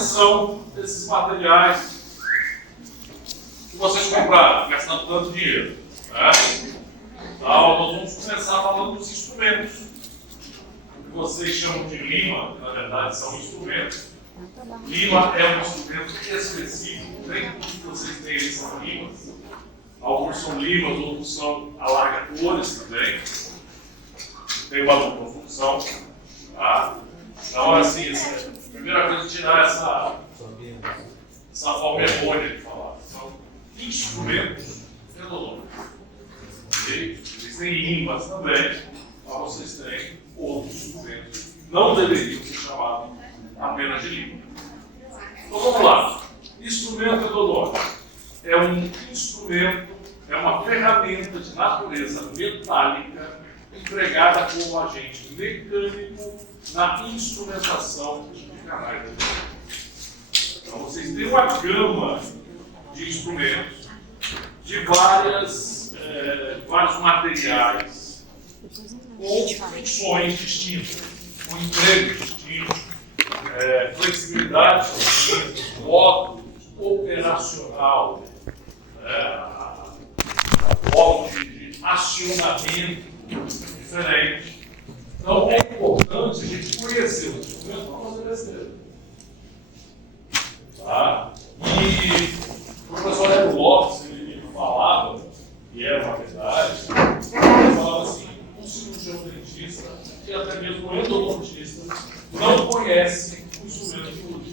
são esses materiais que vocês compraram, gastando tanto dinheiro. Né? Então, nós vamos começar falando dos instrumentos. O que vocês chamam de lima, que na verdade são instrumentos. Lima é um instrumento específico, nem tudo que vocês têm aí são limas. Alguns são limas, outros são alargadores também. Tem uma dupla função. Tá? Então, assim, a primeira coisa é tirar essa forma errônea de falar. São instrumentos fenológicos. Okay? Existem limas também, mas vocês têm outros instrumentos que não deveriam ser chamados apenas de lima. Então, vamos lá. Instrumento fenológico é um instrumento, é uma ferramenta de natureza metálica empregada como agente mecânico na instrumentação de canais de energia. Então, vocês têm uma gama de instrumentos de vários materiais com funções distintas, com empregos distintos, flexibilidade distinta, modo operacional, modo de acionamento diferente. Então é importante a gente conhecer o instrumento para fazer besteira. Tá? E o professor Hélio Lopes, ele falava, e era uma verdade, ele falava assim, um cirurgião dentista e até mesmo um endodontista não conhece o instrumento que usa.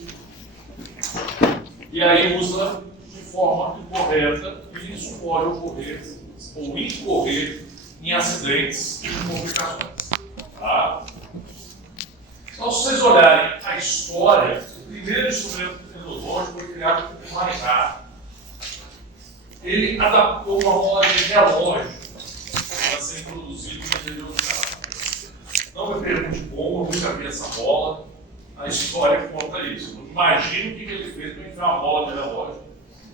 E aí usa de forma incorreta, e isso pode ocorrer ou incorrer em acidentes e complicações. Tá? Então, se vocês olharem a história, o primeiro instrumento tecnológico foi criado por Maillard. Ele adaptou uma roda de relógio para ser introduzido no interior do carro. Não me pergunte como, eu nunca vi essa bola. A história conta isso. Eu imagino o que ele fez para enfiar uma bola de relógio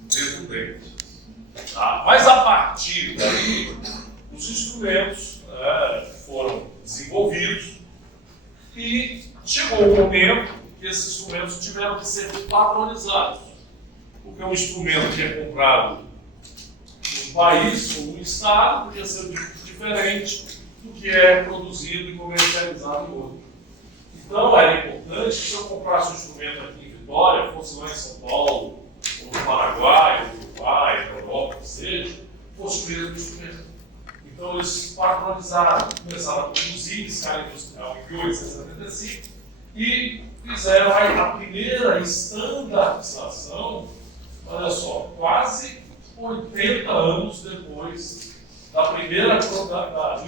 dentro do dente. Tá? Mas a partir daí, os instrumentos foram desenvolvidos e chegou o momento que esses instrumentos tiveram que ser padronizados. Porque um instrumento que é comprado num país ou num estado podia ser diferente do que é produzido e comercializado em outro. Então era importante que se eu comprasse um instrumento aqui em Vitória, fosse lá em São Paulo, ou no Paraguai, ou no Uruguai, na Europa, que seja, fosse o mesmo instrumento. Então eles padronizaram, começaram a produzir em escala industrial em 1875 e fizeram a primeira estandarização, olha só, quase 80 anos depois do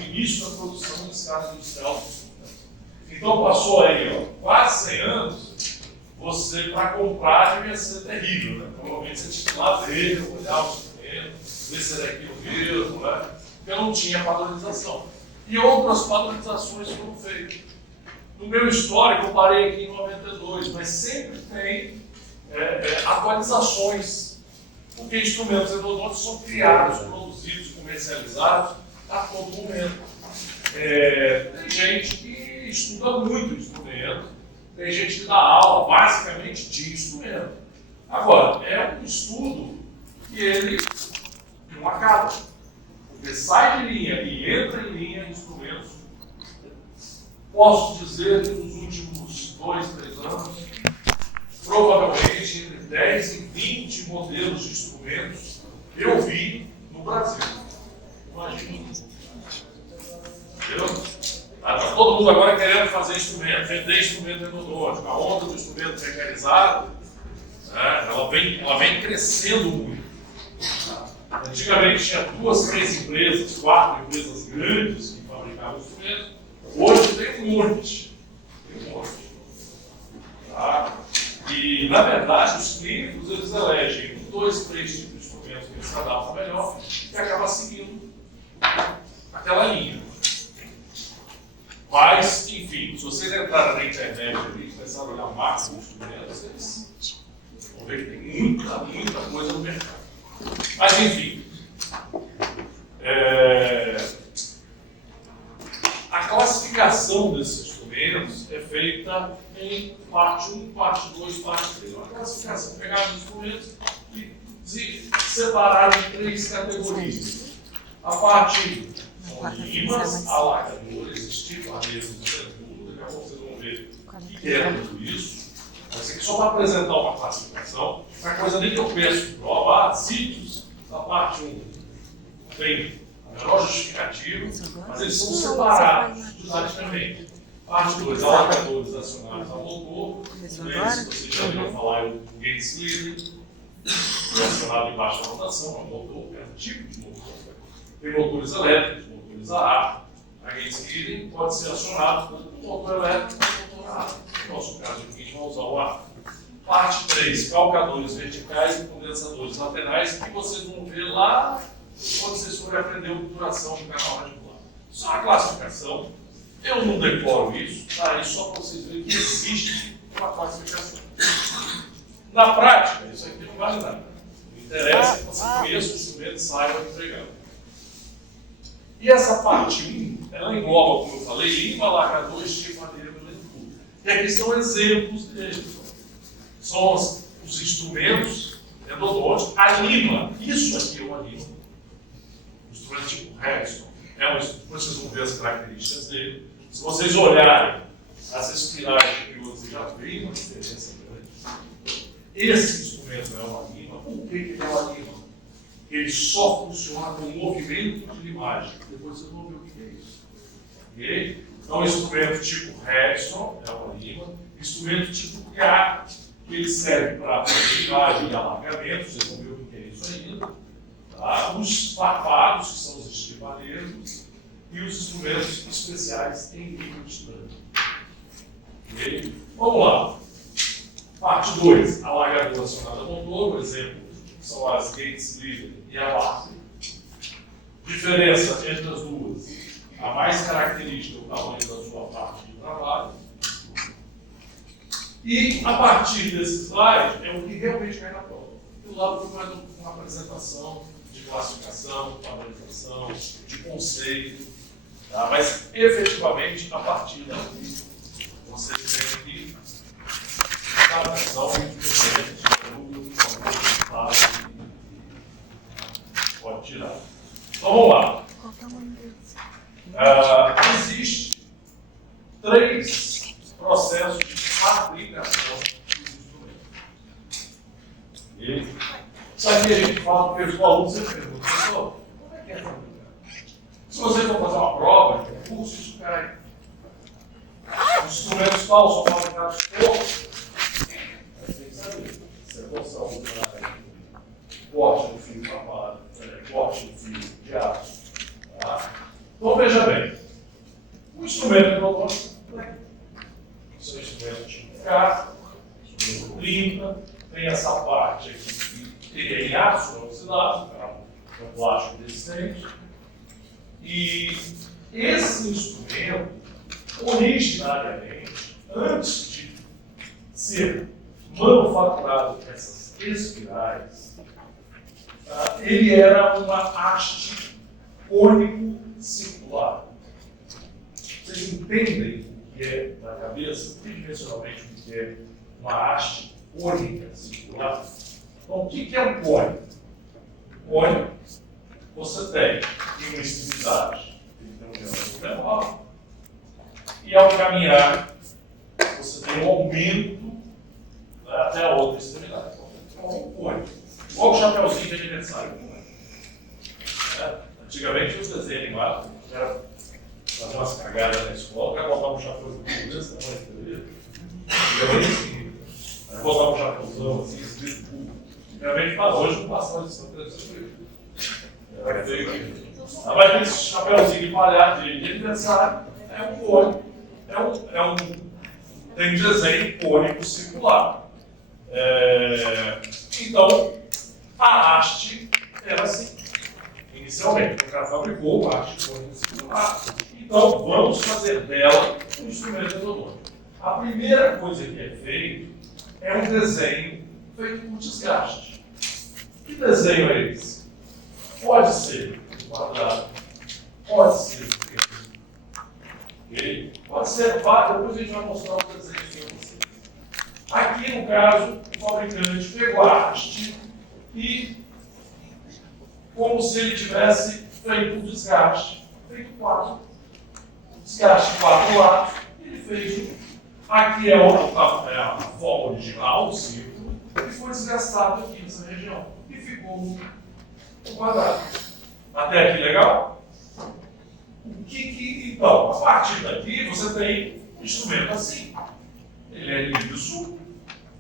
início da produção em escala industrial dos instrumentos. Então passou aí quase 100 anos, você para comprar devia ser terrível, né? Provavelmente você tinha que ir lá ver, olhar o instrumento, ver se era aquilo mesmo, né? Porque não tinha padronização. E outras padronizações foram feitas. No meu histórico, eu parei aqui em 92, mas sempre tem atualizações, porque instrumentos endodônticos são criados, produzidos, comercializados a todo momento. Tem gente que estuda muito instrumento, tem gente que dá aula basicamente de instrumento. Agora, é um estudo que ele não acaba. Porque sai de linha e entra em linha instrumentos. Posso dizer que nos últimos 2, 3 anos, provavelmente entre 10 e 20 modelos de instrumentos eu vi no Brasil. Imagina. Entendeu? Está todo mundo agora querendo fazer instrumento, vender instrumento endodôntico. A onda do instrumento mecanizado, ela vem crescendo muito. Antigamente tinha 2, 3 empresas, 4 empresas grandes que fabricavam instrumentos. Hoje tem um monte. Tá? E, na verdade, os clínicos eles elegem 1, 2, 3 tipos de instrumentos que eles se adaptam melhor e acabam seguindo aquela linha. Mas, enfim, se vocês entrarem na internet ali e começarem a olhar marcas de instrumentos, vocês vão ver que tem muita coisa no mercado. Mas, enfim, a classificação desses instrumentos é feita em parte 1, parte 2, parte 3. Uma classificação, pegar os instrumentos e separar em 3 categorias. A parte são limas, alargadores, estipadeiros, tudo. Daqui a pouco vocês vão ver o que é tudo isso. Mas aqui só para apresentar uma classificação. Essa coisa nem que eu peço em prova, sítios da parte 1 tem a menor justificativa, mas eles são separados, didaticamente. Parte 2, alargadores acionados ao motor. Se você já ouviu falar, é o Gates Leader, acionado em baixa rotação, é um motor, é um tipo de motor. Tem motores elétricos, motores a ar. A Gates Leader pode ser acionado por um motor elétrico ou um motor a ar. No nosso caso aqui, a gente vai usar o ar. Parte 3, calcadores verticais e condensadores laterais, que vocês vão ver lá quando vocês forem aprender obturação de canal radicular. Isso é uma classificação. Eu não decoro isso, tá aí só para vocês verem que existe uma classificação. Na prática, isso aqui não vale nada. O que interessa é que você conheça o instrumento e saiba empregar. E essa parte 1, ela engloba, como eu falei, lima, alargador, estipadeiros e tudo. E aqui estão exemplos deles. São os instrumentos endodônticos. A lima, isso aqui é uma lima. Um instrumento tipo Redstone. Vocês vão ver as características dele. Se vocês olharem as espirais que você já vê uma diferença grande. Esse instrumento é uma lima. Por que ele é uma lima? Ele só funciona com movimento de limagem. Depois vocês vão ver o que é isso. Okay? Então, instrumento tipo Redstone é uma lima. Instrumento tipo K, que ele serve para limagem e alargamento. Vocês vão ver o que é isso ainda. Tá? Os farpados, que são os estipadeiros, e os instrumentos especiais em líquido estranho. Okay? Vamos lá. Parte 2, alargador acionado a motor, por exemplo, são as Gates Leader e a Barclay. Diferença entre as duas. A mais característica é o tamanho da sua parte de trabalho. E a partir desse slide é o que realmente cai na prova. Do lado foi mais uma apresentação de classificação, de padronização, de conceito. Tá? Mas, efetivamente, a partir daqui, vocês têm que cada versão diferente, pode tirar. Então, vamos lá. Existe 3 processos de fabricação dos instrumentos. E isso aqui a gente fala para os alunos, você pergunta, professor, como é que é fabricar? Se vocês vão fazer uma prova de curso, isso cai. Os instrumentos tal são fabricados por. Tem que saber. Se é função corte do fio papado, corte do fio de aço. Tá? Então veja bem. O instrumento endodôntico são instrumentos tipo K, instrumento limpa, tem essa parte aqui que é em aço inoxidável, é um plástico resistente. E esse instrumento, originariamente, antes de ser manufaturado com essas espirais, ele era uma haste cônico-circular. Vocês entendem o que é, na cabeça, tridimensionalmente, o que é uma haste cônica circular? Então, o que é um cônico? Cônico, você tem em uma extremidade, ele tem um diâmetro menor, e ao caminhar, você tem um aumento até a outra extremidade. Então, um cônico. Igual o chapéuzinho de aniversário. Antigamente, os desenhos animados, era fazer umas cagadas na escola, o cara botava um chapéu desse tamanho, entendeu? Antigamente, assim, aí botava um chapéuzão, assim, escrito público. Antigamente, para hoje, não passava isso na televisão. Mas aquele chapéuzinho de palhaço de aniversário é um cônico. Tem um desenho cônico circular. Então, a haste era assim. Inicialmente, o cara fabricou uma haste cônica circular. Então, vamos fazer dela um instrumento endodôntico. A primeira coisa que é feito é um desenho feito por desgaste. Que desenho é esse? Pode ser quadrado, pode ser pequeno. Okay? Pode ser vários, depois a gente vai mostrar os desenhos para vocês. Aqui, no caso, o fabricante pegou a haste e, como se ele tivesse feito um desgaste, desgaste 4 lados, ele fez aqui é a forma original do círculo, e foi desgastado aqui nessa região, e ficou um quadrado. Até aqui legal? Então, a partir daqui você tem um instrumento assim. Ele é liso,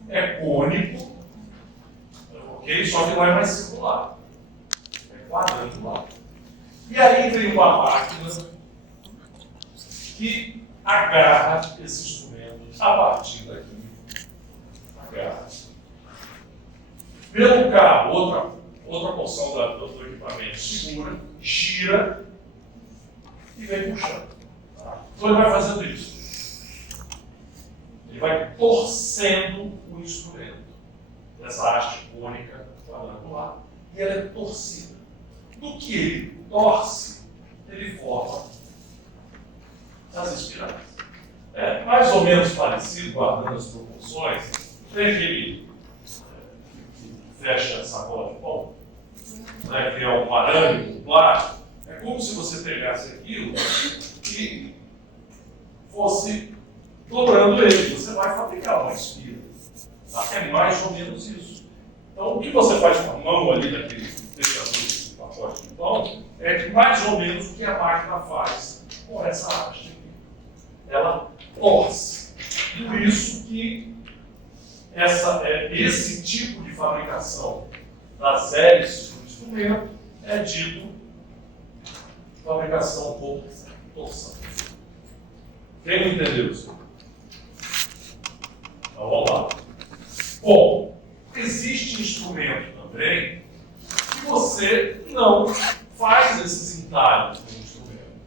é cônico, ok? Só que lá é mais circular. É quadrangular. E aí vem uma máquina que agarra esse instrumento a partir daqui. Agarra. Pelo cabo, outra porção do equipamento segura, gira e vem puxando. Tá? Então ele vai fazendo isso. Ele vai torcendo o instrumento. Essa haste cônica quadrangular. E ela é torcida. Do que ele torce, ele forma as espirais. É mais ou menos parecido, guardando as proporções. Tem aquele que fecha essa bola de pão, né, que é um arame, um plástico. É como se você pegasse aquilo e fosse dobrando ele. Você vai fabricar uma espira. Tá? É mais ou menos isso. Então, o que você faz com a mão ali daquele fechador de pacote de pão é mais ou menos o que a máquina faz com essa haste aqui. Ela torce. Por isso que esse tipo de fabricação das hélices do instrumento é dito fabricação por torção. Quem não entendeu isso? Então vamos lá. Bom, existe instrumento também que você não faz esses entalhes no instrumento.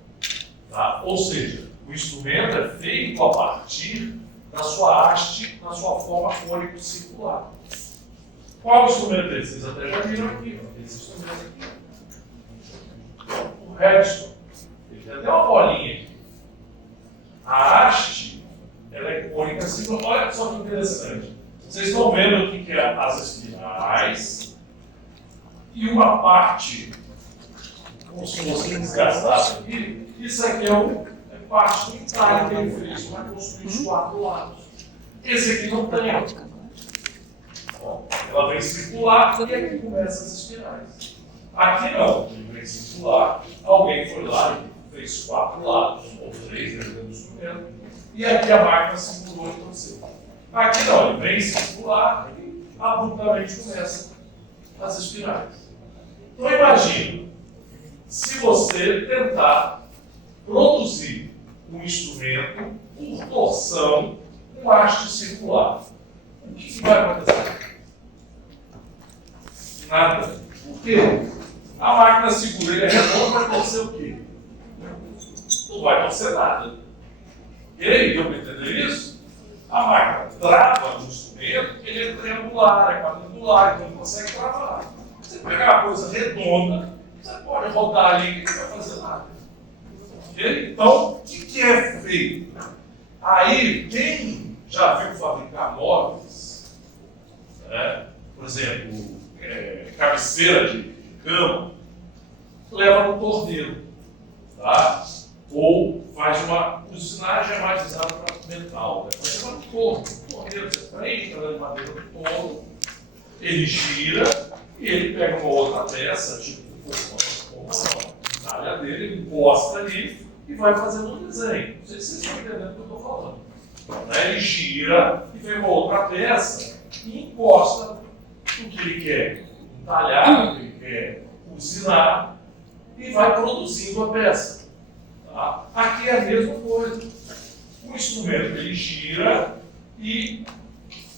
Tá? Ou seja, o instrumento é feito a partir da sua haste, na sua forma cônico-circular. Qual instrumento é esse? Vocês até já viram aqui, ó, esse instrumento aqui. O Redstone. Ele tem até uma bolinha aqui. A haste, ela é cônica circular. Olha só que interessante. Vocês estão vendo aqui que é as espirais e uma parte como se fosse desgastada aqui. Isso aqui é parte do entalhe que ele fez para construir os 4 lados. Esse aqui não tem. Ela vem circular e aqui começa as espirais. Aqui não, ele vem circular. Alguém foi lá e fez 4 lados, ou 3, dependendo do instrumento, e aqui a máquina circulou e torceu. Aqui não, ele vem circular e abruptamente começa as espirais. Então imagina, se você tentar produzir um instrumento por torção com haste circular, o que vai acontecer? Nada. Por quê? A máquina segura, ele é redondo, vai torcer o quê? Não vai torcer nada. E aí, deu para entender isso? A máquina trava no instrumento, ele é triangular, é quadrangular, então não consegue travar. Você pegar uma coisa redonda, você pode rodar ali que não vai fazer nada. Okay? Então, o que é feito? Aí, quem já viu fabricar móveis, né? Por exemplo, cabeceira de cama, leva no torneiro, tá? Ou faz uma usinagem é mais usada para metal, né? Mas é um torneiro, você prende a de madeira do torno, ele gira e ele pega uma outra peça, tipo uma talhadeira, ele encosta ali e vai fazendo um desenho. Não sei se vocês estão entendendo o que eu estou falando. Né? Ele gira e vem uma outra peça e encosta o que ele quer entalhar, o que ele quer usinar e vai produzindo a peça. Tá? Aqui é a mesma coisa. O instrumento ele gira e,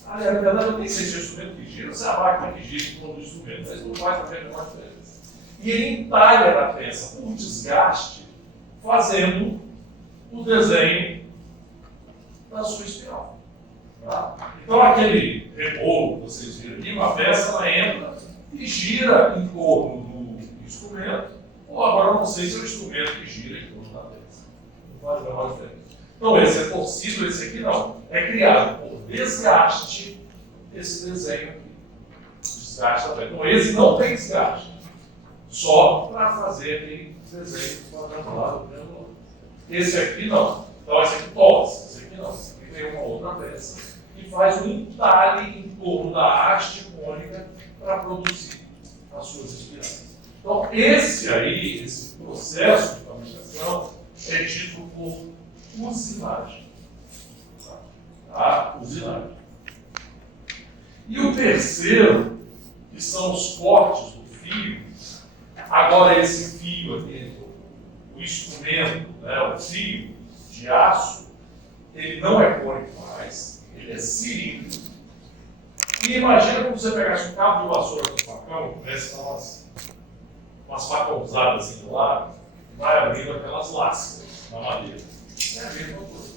aliás, na verdade eu nem sei se é o instrumento que gira, se é a máquina que gira que produz o instrumento, mas não faz a menor diferença. E ele entalha a peça por desgaste, fazendo o desenho da sua espiral. Tá? Então aquele rebolo que vocês viram aqui, uma peça ela entra e gira em torno do instrumento, ou agora eu não sei se é o instrumento que gira em torno da peça. Não faz a menor diferença. Então esse é torcido, esse aqui não. É criado por desgaste esse desenho aqui. Desgaste também. Então, esse não tem desgaste. Só para fazer aquele desenho quadrangular. Esse aqui não. Então, esse aqui tosse. Esse aqui não. Esse aqui tem uma outra peça que faz um entalhe em torno da haste cônica para produzir as suas espirais. Então, esse processo de fabricação é dito por usinagem. Tá? Usinagem. E o terceiro, que são os cortes do fio, agora esse fio aqui, o instrumento, né, o fio de aço, ele não é cônico mais, ele é cilíndrico. E imagina como você pegasse um cabo de vassoura do facão, tivesse umas facãozadas assim do lado, vai abrindo aquelas lascas na madeira. É a mesma coisa.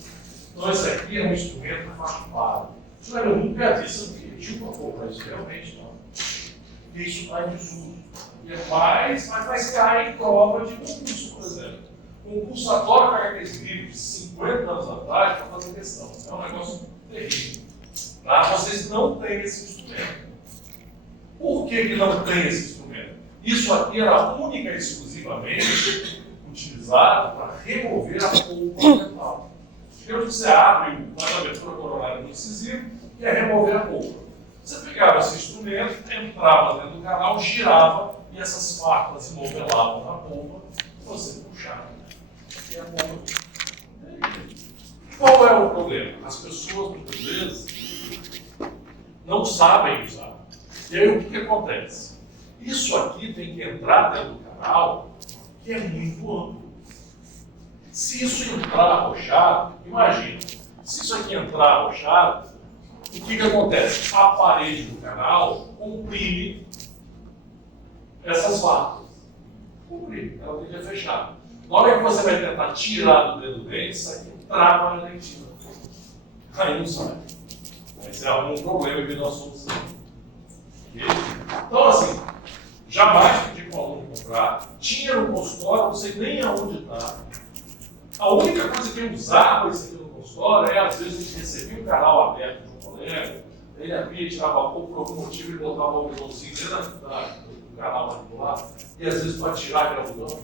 Então esse aqui é um instrumento farpado. Isso eu nunca vi, sabia? Tipo, mas realmente não. Porque isso está em desuso. E é mais, mas cai em prova de concurso, por exemplo. O concurso adora pegar aqueles livros de 50 anos atrás para fazer questão. É um negócio terrível. Tá? Vocês não têm esse instrumento. Por que não tem esse instrumento? Isso aqui era única e exclusivamente utilizado para remover a polpa dental. Digamos que você abre uma abertura coronária do incisivo e é remover a polpa. Você pegava esse instrumento, entrava dentro do canal, girava e essas farpas imodelavam na polpa e você puxava. E a polpa. Qual é o problema? As pessoas, muitas vezes, não sabem usar. E aí o que acontece? Isso aqui tem que entrar dentro do canal, que é muito amplo. Se isso entrar arrochado, imagina, se isso aqui entrar arrochado, o que acontece? A parede do canal comprime essas farpas. Comprime, ela tem que ser fechada. Na hora que você vai tentar tirar do dedo do dente, isso aqui trava na dentina. Aí não sai. Aí você arruma um problema e vira uma solução. Então, assim, jamais pedi para o aluno comprar. Tinha no consultório, não sei nem aonde está. A única coisa que eu usava isso aqui no consultório é, às vezes, a gente recebia um canal aberto de um colega, ele abria, tirava a pouco, por algum motivo, ele botava o algodãozinho dentro do canal manipular, e às vezes, para tirar aquele algodão,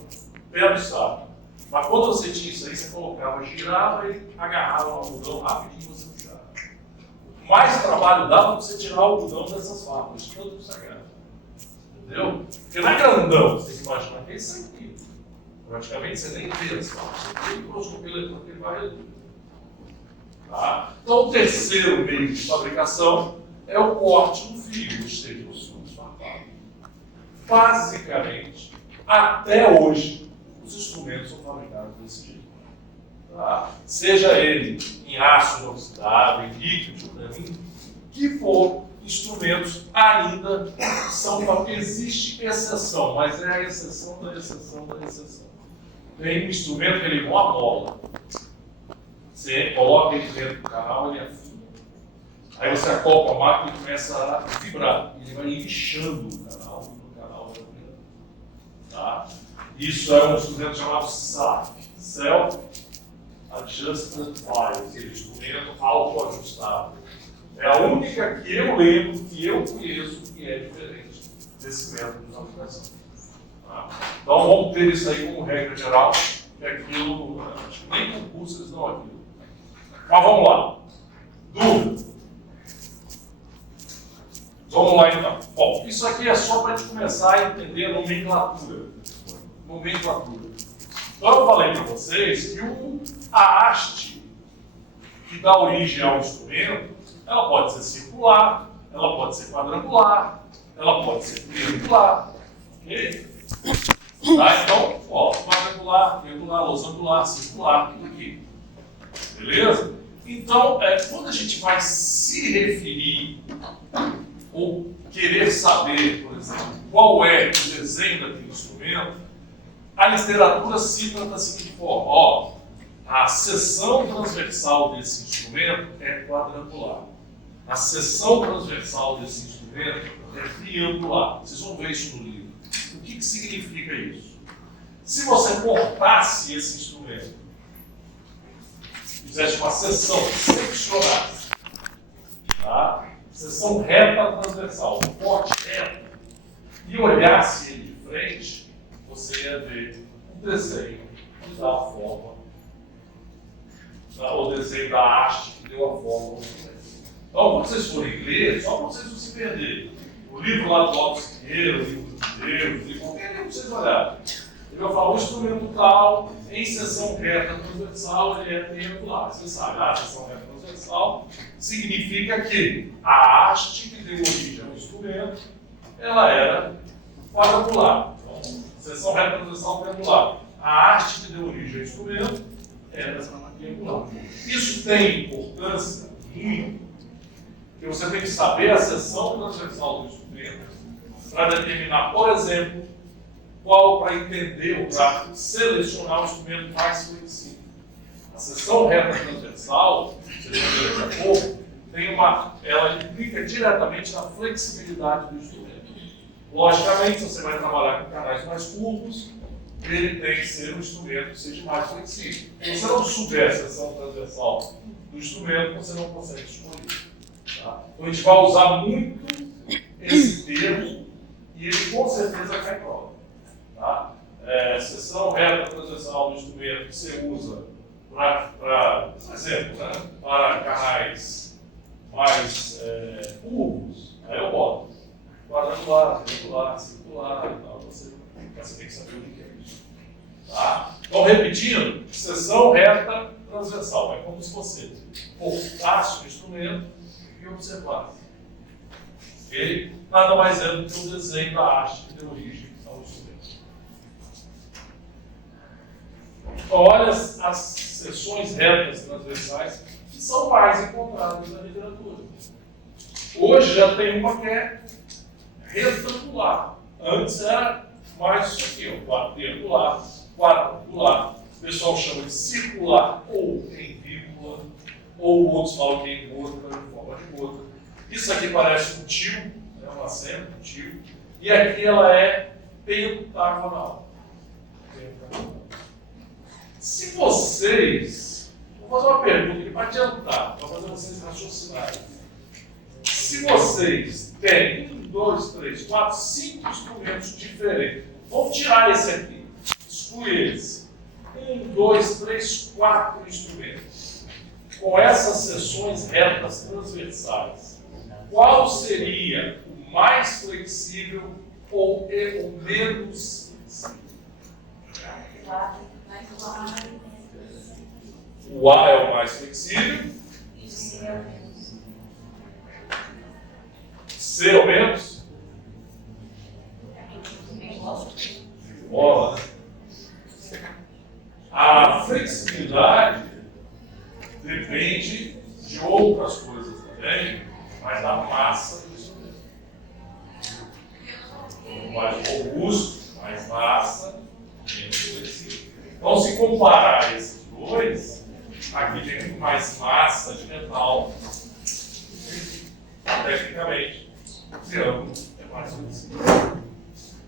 pé do saco. Mas quando você tinha isso aí, você colocava, girava e agarrava o algodão rapidinho e você puxava. Mais trabalho dava você tirar o algodão dessas farpas, de tanto que você agarra. Entendeu? Porque não é grandão, você tem que imaginar que é isso aqui. Praticamente você nem vê as farpas, você tem microscopia eletrônica que ele vai reduzir. Tá? Então, o terceiro meio de fabricação é o corte do fio, ou seja, os fios farpados. Basicamente, até hoje, os instrumentos são fabricados desse jeito. Tá? Seja ele em aço inoxidável, em líquido, que for, instrumentos ainda são fabricados. Existe exceção, mas é a exceção da exceção da exceção. Tem um instrumento que ele é igual a mola. Você coloca ele dentro do canal, ele afina. Aí você acopla a máquina e começa a vibrar. Ele vai inchando o canal vai vibrando. Tá? Isso é um instrumento chamado SAF, Self Adjustment File, aquele instrumento autoajustável. É a única que eu lembro, que eu conheço, que é diferente desse método de fabricação. Tá? Então vamos ter isso aí como regra geral, que aquilo, acho que nem concurso eles dão aquilo. Mas vamos lá. Dúvida? Vamos lá então. Bom, isso aqui é só para a gente começar a entender a nomenclatura. Então eu falei para vocês que a haste que dá origem ao instrumento, ela pode ser circular, ela pode ser quadrangular, ela pode ser triangular. Ok? Tá? Então, ó, quadrangular, triangular, losangular, circular, tudo aqui. Beleza? Então, quando a gente vai se referir ou querer saber, por exemplo, qual é o desenho daquele instrumento, a literatura cita da seguinte forma: ó, a seção transversal desse instrumento é quadrangular. A seção transversal desse instrumento é triangular. Vocês vão ver isso no livro. O que significa isso? Se você cortasse esse instrumento, fizesse uma seção, seccionasse, tá? seção reta transversal, um corte reto, e olhasse ele de frente, você ia ver o desenho que dá a forma, o desenho da haste que deu a forma ao instrumento. Então, quando vocês forem ler, só para vocês não se perderem, o livro lá do Otto Siqueira, o livro de Deus, o livro qualquer livro que vocês olharem, ele vai falar o instrumento tal, em seção reta transversal, ele é triangular. Você sabe, a seção reta transversal significa que a haste que deu origem ao instrumento, ela era quadrangular. Então, seção reta transversal triangular. A haste que deu origem ao instrumento era triangular. Isso tem importância muito, porque você tem que saber a seção transversal do instrumento para determinar, por exemplo, para entender ou para selecionar o instrumento mais flexível. A seção reta transversal, vocês vão ver daqui a pouco, ela implica diretamente na flexibilidade do instrumento. Logicamente, se você vai trabalhar com canais mais curvos, ele tem que ser um instrumento que seja mais flexível. Se você não souber a seção transversal do instrumento, você não consegue escolher. Tá? Então a gente vai usar muito esse termo e ele com certeza cai em prova. Tá? Seção reta transversal do instrumento que você usa para exemplo, né? Para canais mais curvos, aí eu boto quadrangular, triangular, circular e tal. Você tem que saber o que é isso. Tá? Então, repetindo, seção reta transversal. É como se você cortasse o instrumento e observasse. Okay? Nada mais é do que o desenho da haste que deu origem ao instrumento. Então, olha as seções retas transversais que são mais encontradas na literatura. Hoje já tem uma que é retangular. Antes era mais isso aqui, ó, triangular, quadrangular. O pessoal chama de circular ou em vírgula, ou outros falam que é em gota, em forma de gota. Isso aqui parece um tio, né, uma senda, um tio. E aqui ela é pentagonal. Se vocês, vou fazer uma pergunta aqui para adiantar, para fazer vocês raciocinarem. Se vocês têm 1, 2, 3, 4, 5 instrumentos diferentes, vamos tirar esse aqui, exclui esse. 1, 2, 3, 4 instrumentos. Com essas seções retas transversais, qual seria o mais flexível ou o menos flexível? O A é o mais flexível. C é o menos? Bola. A flexibilidade depende de outras coisas também, mas da massa do instrumento. Mais robusto, mais massa, menos flexível. Então, se comparar esses dois, aqui tem muito mais massa de metal. Tecnicamente, o triângulo é mais flexível.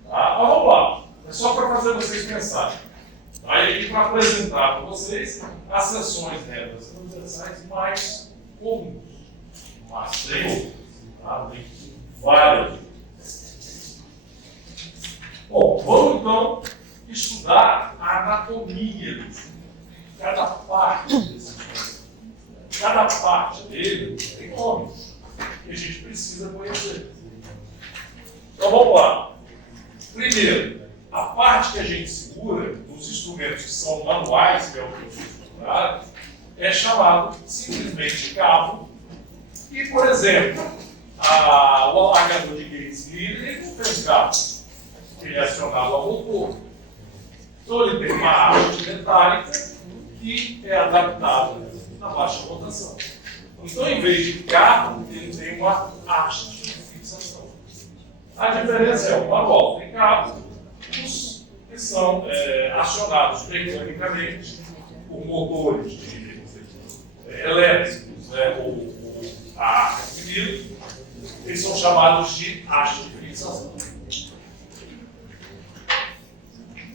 Tá? Mas vamos lá. É só para fazer vocês pensarem. Aí aqui para apresentar para vocês as seções retas transversais mais comuns. Mas tem outras. Tá? Tem várias. Bom, vamos então estudar a anatomia do instrumento. Cada parte desse instrumento. Cada parte dele tem nome que a gente precisa conhecer. Então vamos lá. Primeiro, a parte que a gente segura nos instrumentos que são manuais, que é o que eu fiz no é chamado simplesmente cabo. E, por exemplo, o alargador de Gates-Miller, ele não tem cabo. Ele é acionado a motor. Então ele tem uma haste metálica que é adaptada na baixa rotação. Então, em vez de cabo, ele tem uma haste de fixação. A diferença é o manual tem cabo, os que são acionados mecanicamente por motores elétricos, ou a arca de milho, eles são chamados de haste de fixação.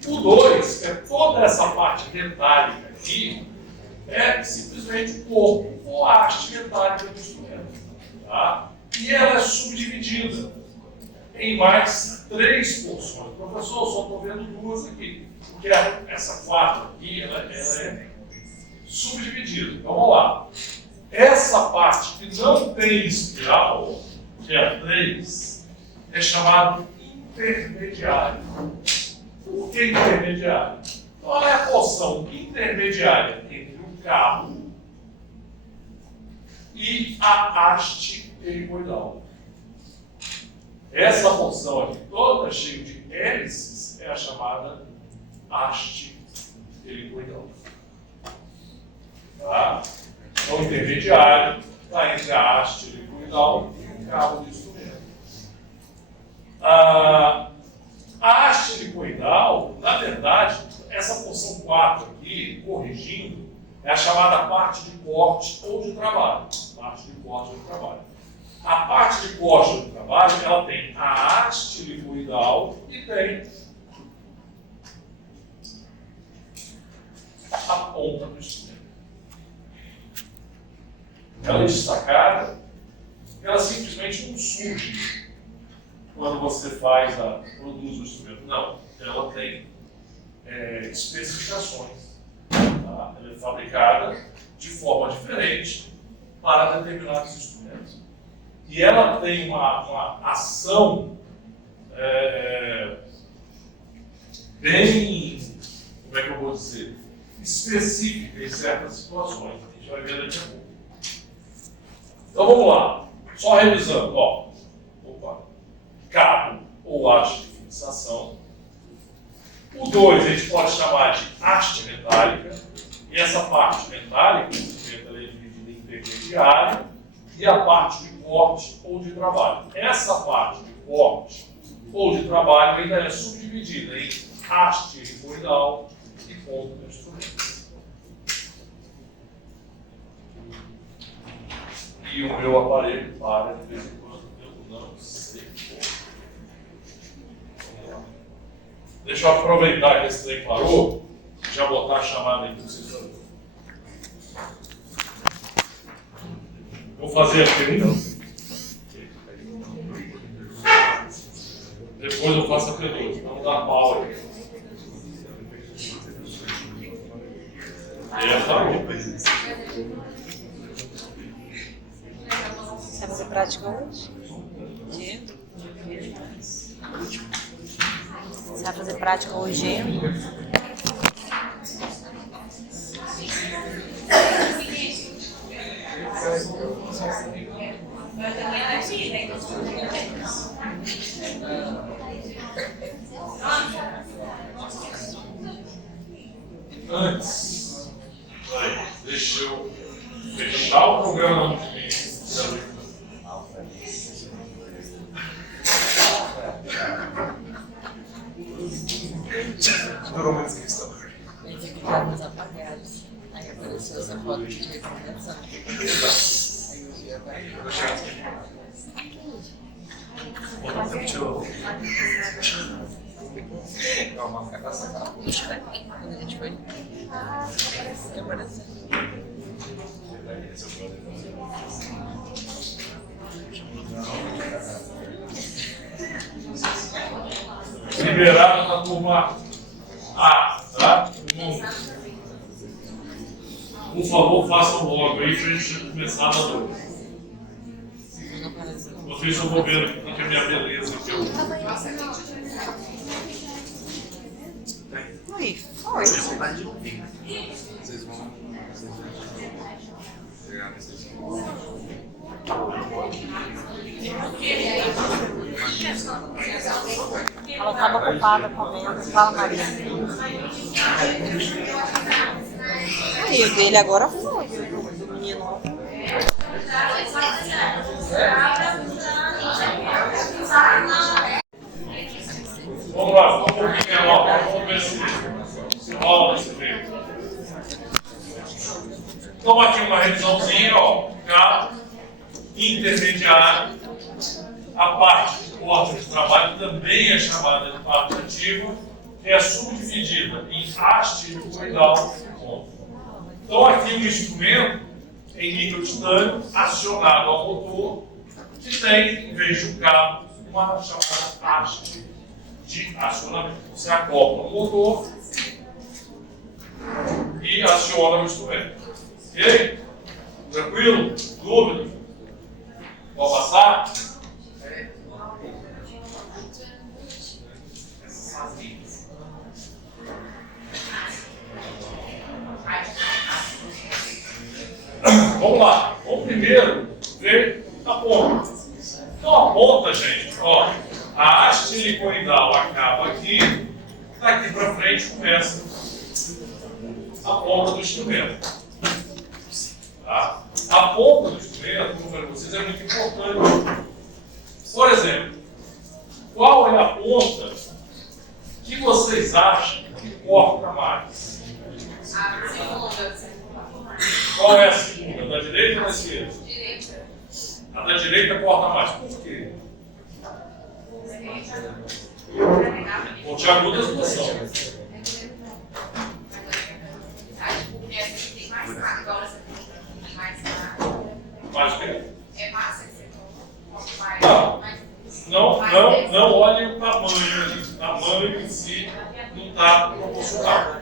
O 2, que é toda essa parte metálica aqui, é simplesmente o corpo ou a haste metálica do instrumento. Tá? E ela é subdividida em mais 3 porções. Professor, eu só estou vendo 2 aqui. Porque essa 4 aqui, ela é subdividida. Então, vamos lá. Essa parte que não tem espiral, que é a 3, é chamado intermediário. Por que intermediário? Então, ela é a porção intermediária entre o cabo e a haste helicoidal. Essa porção aqui, toda cheia de hélices, é a chamada haste helicoidal. Tá? Então, o intermediário está entre a haste helicoidal e o cabo do instrumento. A haste helicoidal, na verdade, essa porção 4 aqui, corrigindo, é a chamada parte de corte ou de trabalho. Parte de corte ou de trabalho. A parte de corte ou de trabalho, ela tem a haste helicoidal e tem a ponta do instrumento. Ela é destacada, ela simplesmente não surge quando você produz o instrumento. Não, ela tem especificações. Tá? Ela é fabricada de forma diferente para determinados instrumentos. E ela tem uma ação bem, como é que eu vou dizer, específica em certas situações. A gente vai ver daqui a pouco. Então vamos lá, só revisando, ó. Opa. Cabo ou haste de fixação. O 2 a gente pode chamar de haste metálica, e essa parte metálica, ela é dividida em intermediário, e a parte de corte ou de trabalho. Essa parte de corte ou de trabalho ainda é subdividida em haste helicoidal e ponta do instrumento. E o meu aparelho para de vez em quando, eu não sei como. Vamos lá. Deixa eu aproveitar que esse trem parou e já botar a chamada aí para vocês verem. Vou fazer a pergunta. Depois eu faço a pergunta, então dá pau aí. Tá bom. Vai fazer prática hoje? Você vai fazer prática hoje? Antes, deixa eu fechar o programa de mim. Durou menos que isso. Ele fica com os apagados. Aí apareceu essa foto de recomendação. Aí eu vi agora. Calma, é pra sacar. Quando a gente foi. Apareceu. Liberado na turma A, tá? Por favor, façam logo aí para a gente começar a dar dois. Enquanto isso, eu vou ver o que é minha beleza aqui. Oi, foi. Vocês vão pegar nesse. Ela estava ocupada comendo. Fala, Maria. Aí, o dele agora foi. O menino. Vamos lá, vamos um pouquinho menor. Vamos ver se rola desse jeito. Então, aqui uma revisãozinha, ó. Cabo intermediário. A parte de corte de trabalho também é chamada de parte ativa, que é subdividida em haste helicoidal e ponta. Então, aqui um instrumento em níquel titânio acionado ao motor, que tem, em vez de um cabo, uma chamada haste de acionamento. Você acopla o motor e aciona o instrumento. Ok? Tranquilo? Dúvida? Pode passar? Vamos lá. Vamos primeiro ver a ponta. Então a ponta, gente, ó, a haste helicoidal acaba aqui, daqui para frente começa a ponta do instrumento. Tá? A ponta do instrumento, como eu falei para vocês, é muito importante. Por exemplo, qual é a ponta que vocês acham que corta mais? A segunda. Qual é a segunda? Da direita ou da esquerda? Direita. A da direita corta mais. Por quê? Pontiaguda é a situação. Porque essa aqui tem mais carga, agora essa aqui tem mais carga. Mais o quê? É massa que você mais. Não olhe o tamanho ali. O tamanho em si não está proporcional.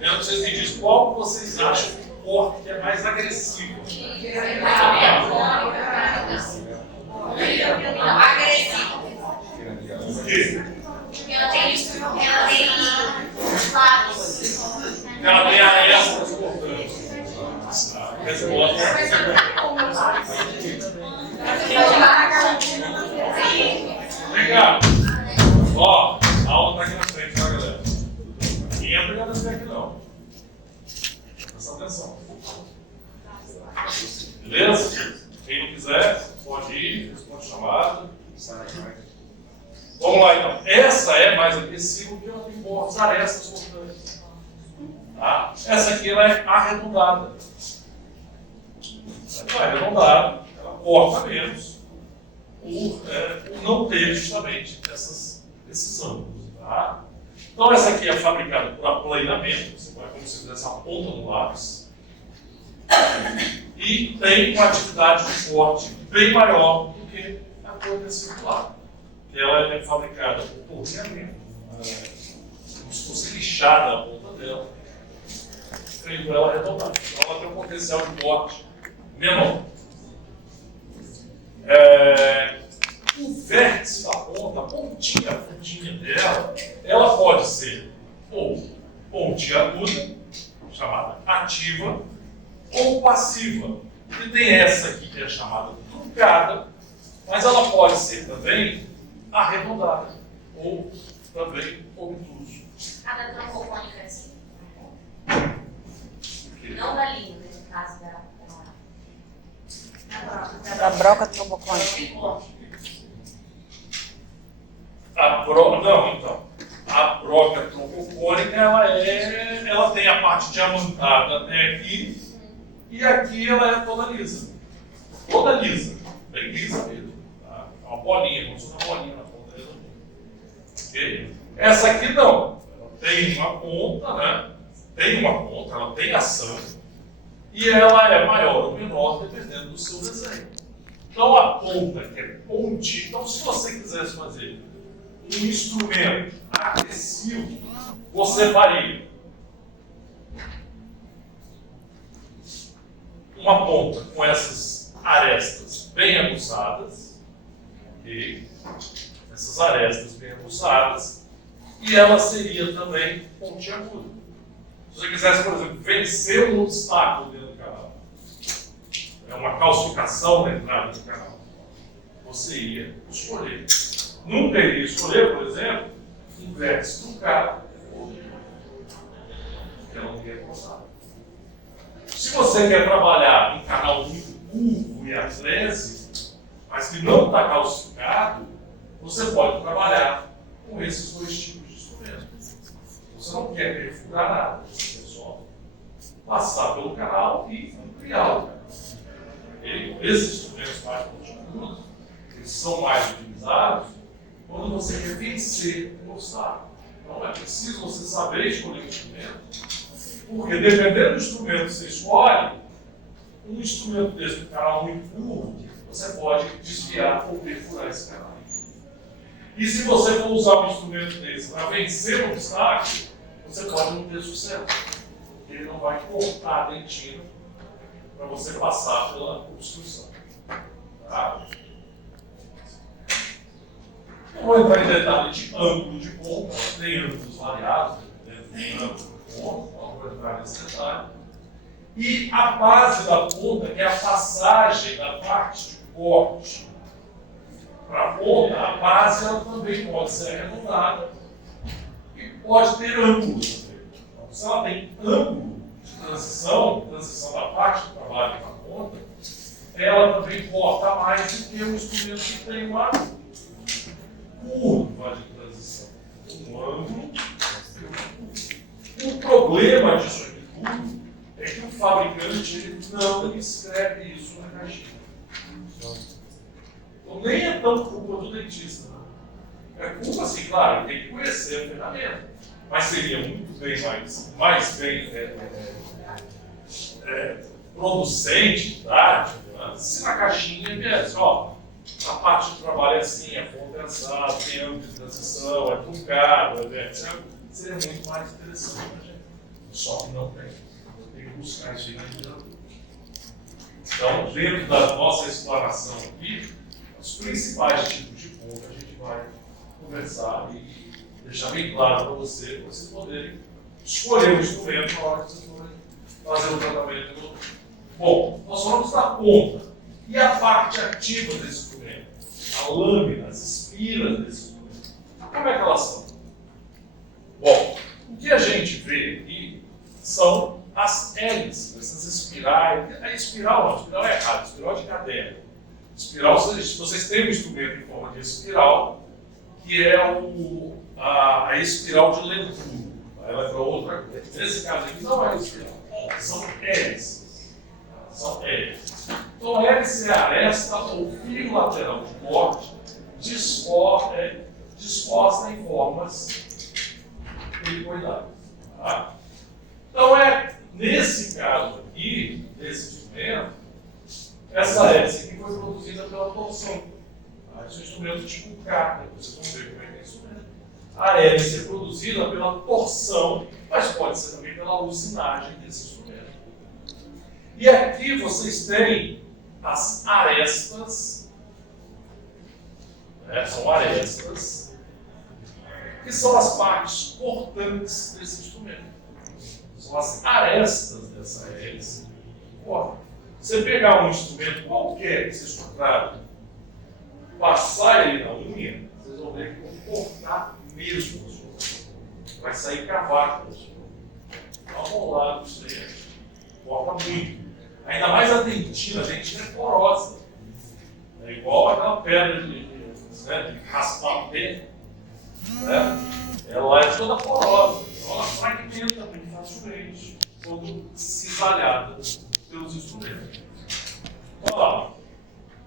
Eu não sei se diz qual vocês acham que o corte é mais agressivo. Agressivo. Por quê? Ela tem lados. Ela tem arestas cortantes. Resposta. Vem cá. Ó, a aula tá aqui na frente, tá, galera? Ninguém entra e não aqui, não. Presta atenção. Beleza? Quem não quiser, pode ir, responde chamada. Vamos lá, então. Essa é mais agressiva porque ela tem bordas arestas cortantes. Tá? Essa aqui ela é arredondada. Ela é arredondada, ela corta menos por não ter justamente esses ângulos. Tá? Então essa aqui é fabricada por aplanamento, você vai como se fizesse a ponta do lápis. E tem uma atividade de corte bem maior do que a cor circular. Ela é fabricada por torneamento, como se fosse lixada a ponta dela, feito ela arredondada. Então ela tem um potencial de corte menor. O vértice da ponta, a pontinha dela, ela pode ser ou pontiaguda, chamada ativa, ou passiva. E tem essa aqui que é chamada truncada, mas ela pode ser também arredondada ou também obtuso. A da trombocônica é assim? Não da língua, no caso da Da broca trombocônica. A broca trombocônica, ela tem a parte diamantada até aqui, e aqui ela é toda lisa. Toda lisa, bem lisa mesmo. Tá? É uma bolinha, como se fosse uma bolinha na ponta dela. Okay? Essa aqui não. Ela tem uma ponta, né? Tem uma ponta, ela tem ação, e ela é maior ou menor dependendo do seu desenho. Então a ponta que é pontinha, então se você quisesse fazer um instrumento agressivo, você faria uma ponta com essas arestas bem aguçadas, okay? Essas arestas bem aguçadas, e ela seria também pontiaguda. Se você quisesse, por exemplo, vencer um obstáculo dentro do canal, uma calcificação na entrada do canal, você ia escolher. Nunca iria escolher, por exemplo, um vértice truncado, porque ela não ia gostar. Se você quer trabalhar em canal muito curvo e atlese, mas que não está calcificado, você pode trabalhar com esses dois tipos de instrumentos. Você não quer perfurar nada, você quer só passar pelo canal e ampliar o canal. Esses instrumentos mais pontiagudos, eles são mais utilizados quando você quer vencer um obstáculo. Então é preciso você saber escolher o instrumento, porque dependendo do instrumento que você escolhe, um instrumento desse com canal muito curvo, você pode desviar ou perfurar esse canal. E se você for usar um instrumento desse para vencer um obstáculo, você pode não ter sucesso. Porque ele não vai cortar a dentina para você passar pela obstrução. Tá? Não vou entrar em detalhe de ângulo de ponta, tem ângulos variados, tem ângulo de ponta, não vou entrar nesse detalhe. E a base da ponta, que é a passagem da parte de corte para a ponta, a base ela também pode ser arredondada e pode ter ângulo também. Então, se ela tem ângulo de transição da parte do trabalho para a ponta, ela também corta mais do que um instrumento que tem uma curva de transição. Um ângulo. O problema disso aqui tudo é que o fabricante ele não escreve isso na caixinha. Então nem é tão culpa do dentista. Não. É culpa, assim, claro, tem que conhecer a ferramenta. Mas seria muito bem mais bem producente, tá? Se na caixinha viesse, ó, a parte do trabalho é assim, é compensado, tem ângulo de transição, é truncado, etc. Seria muito mais interessante pra gente. Só que não tem. Tem que buscar isso aí na literatura. Então, dentro da nossa exploração aqui, os principais tipos de ponta a gente vai conversar e deixar bem claro para vocês poderem escolher o instrumento na hora que vocês forem fazer o tratamento. Bom, nós falamos da ponta. E a parte ativa desse instrumento? A lâmina, as espiras desse instrumento. Como é que elas são? Bom, o que a gente vê aqui são as hélices, essas espirais. A espiral é errado, espiral é de caderno. Espiral, vocês têm um instrumento em forma de espiral, que é a espiral de Lentoul. Ela é para outra coisa. Nesse caso aqui não é espiral, são hélices. São hélices. Então, hélice é a aresta ou fio lateral de corte disposta em formas helicoidais. Tá? Então, nesse caso aqui, desse instrumento, essa hélice aqui foi produzida pela torção. Tá? Esse é um instrumento tipo K, vocês vão ver como é que é isso mesmo. A hélice é produzida pela torção, mas pode ser também pela usinagem desse instrumento. E aqui vocês têm as arestas, são arestas, que são as partes cortantes desse instrumento. São as arestas dessa hélice. Você pegar um instrumento qualquer que vocês compraram, passar ele na unha, vocês vão ver que vão cortar mesmo a sua unha. Vai sair cavaco da sua unha. Dá uma olhada nisso aí. Corta muito. Ainda mais a dentina é porosa. É igual aquela pedra de raspar o pé. Né? Ela é toda porosa. Então ela fragmenta muito facilmente quando cisalhada pelos instrumentos. Olha lá.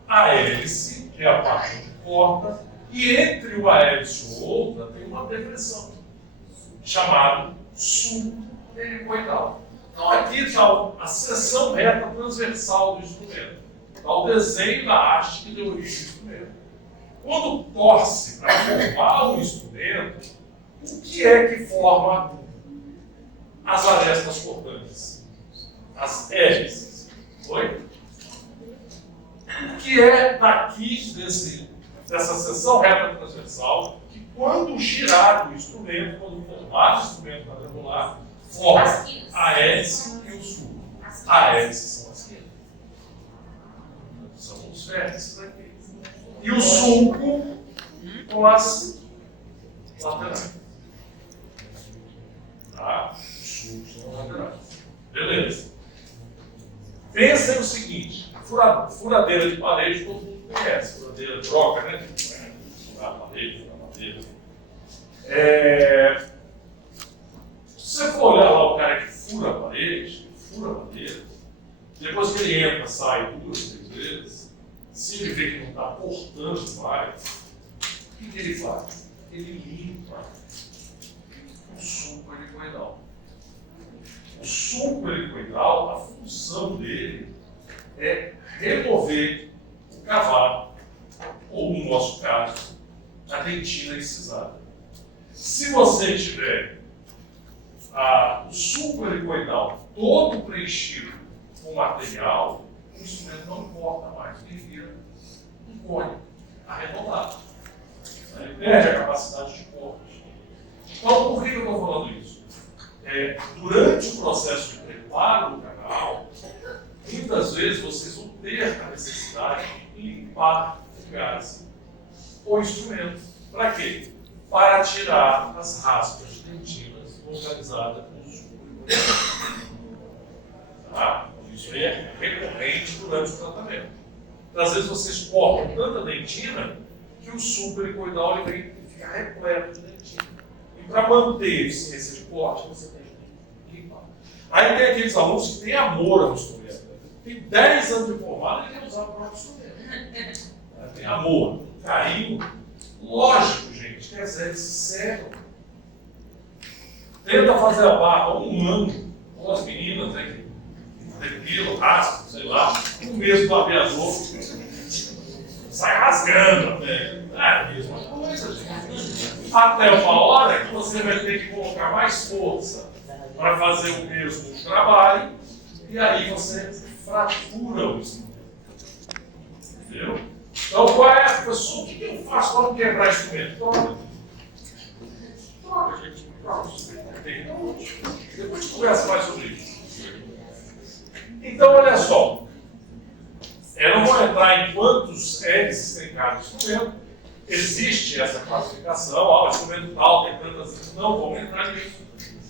A hélice, que é a parte que corta, e entre uma hélice ou outra tem uma depressão, chamada sulco helicoidal. Então aqui está a seção reta transversal do instrumento. Está o desenho da haste que deu origem ao instrumento. Quando torce para formar o instrumento, o que é que forma as arestas cortantes? As hélices. Oi? O que é daqui dessa seção reta transversal que, quando girado o instrumento, quando formado o instrumento quadrangular, forma a hélice e o sulco. A hélice são as quinas. São os vértices aqui. E o sulco com as laterais. Tá? Os sulcos são as laterais. Beleza. Pensa o seguinte: furadeira de parede, todo mundo conhece. Furadeira troca, né? Furar a parede, furar a madeira. Se você for olhar lá o cara que fura a parede, fura a madeira, depois que ele entra, sai 2, 3 vezes, se ele vê que não está cortando mais, o que ele faz? Ele limpa o sulco helicoidal. O sulco helicoidal, a função dele é remover o cavado, ou no nosso caso, a dentina incisada. Se você tiver o sulco helicoidal todo preenchido com material, o instrumento não importa mais, ele vira um cone arredondado. Ele perde a capacidade de corte. Então, por que eu estou falando isso? Durante o processo de preparo do canal, muitas vezes vocês vão ter a necessidade de limpar o gás ou instrumento. Para quê? Para tirar as raspas de dentinas localizadas no sulco. Tá? Isso é recorrente durante o tratamento. Então, às vezes vocês cortam tanta dentina que o sulco helicoidal ele fica repleto de dentina. E para manter a eficiência de corte, você tem que limpar. Aí tem aqueles alunos que têm amor ao instrumento. Tem 10 anos de formado e ele quer usar o próprio instrumento. Tem amor, carinho. Lógico, gente, que às vezes cego. Tenta fazer a barba 1 ano, ou as meninas que depilo, raspam, sei lá, o mesmo barbeador, sai rasgando até. É a mesma coisa, gente. Até uma hora que você vai ter que colocar mais força para fazer o mesmo trabalho, e aí você fratura o instrumento. Entendeu? Então, qual é a pessoa? O que eu faço para não quebrar o instrumento? Troca, gente. Troca o instrumento. Depois a gente conversa mais sobre isso. Então, olha só. Eu não vou entrar em quantos hélices tem cada instrumento. Existe essa classificação. O instrumento tal tem tantas. Não vamos entrar nisso.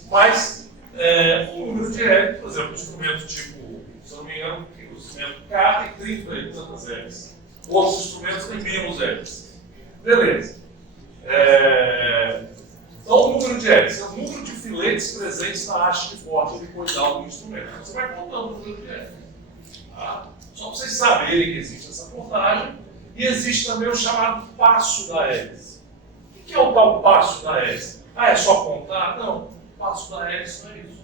Mas o número de hélices, por exemplo, um instrumento tipo, se eu não me engano, o instrumento K tem 30 e tantas hélices. Outros instrumentos têm menos hélices. Beleza. Então, o número de hélices é o número de filetes presentes na haste de corte helicoidal do instrumento. Você vai contando o número de hélices. Tá? Só para vocês saberem que existe essa contagem. E existe também o chamado passo da hélice. O que é o tal passo da hélice? É só contar? Não. O passo da hélice não é isso.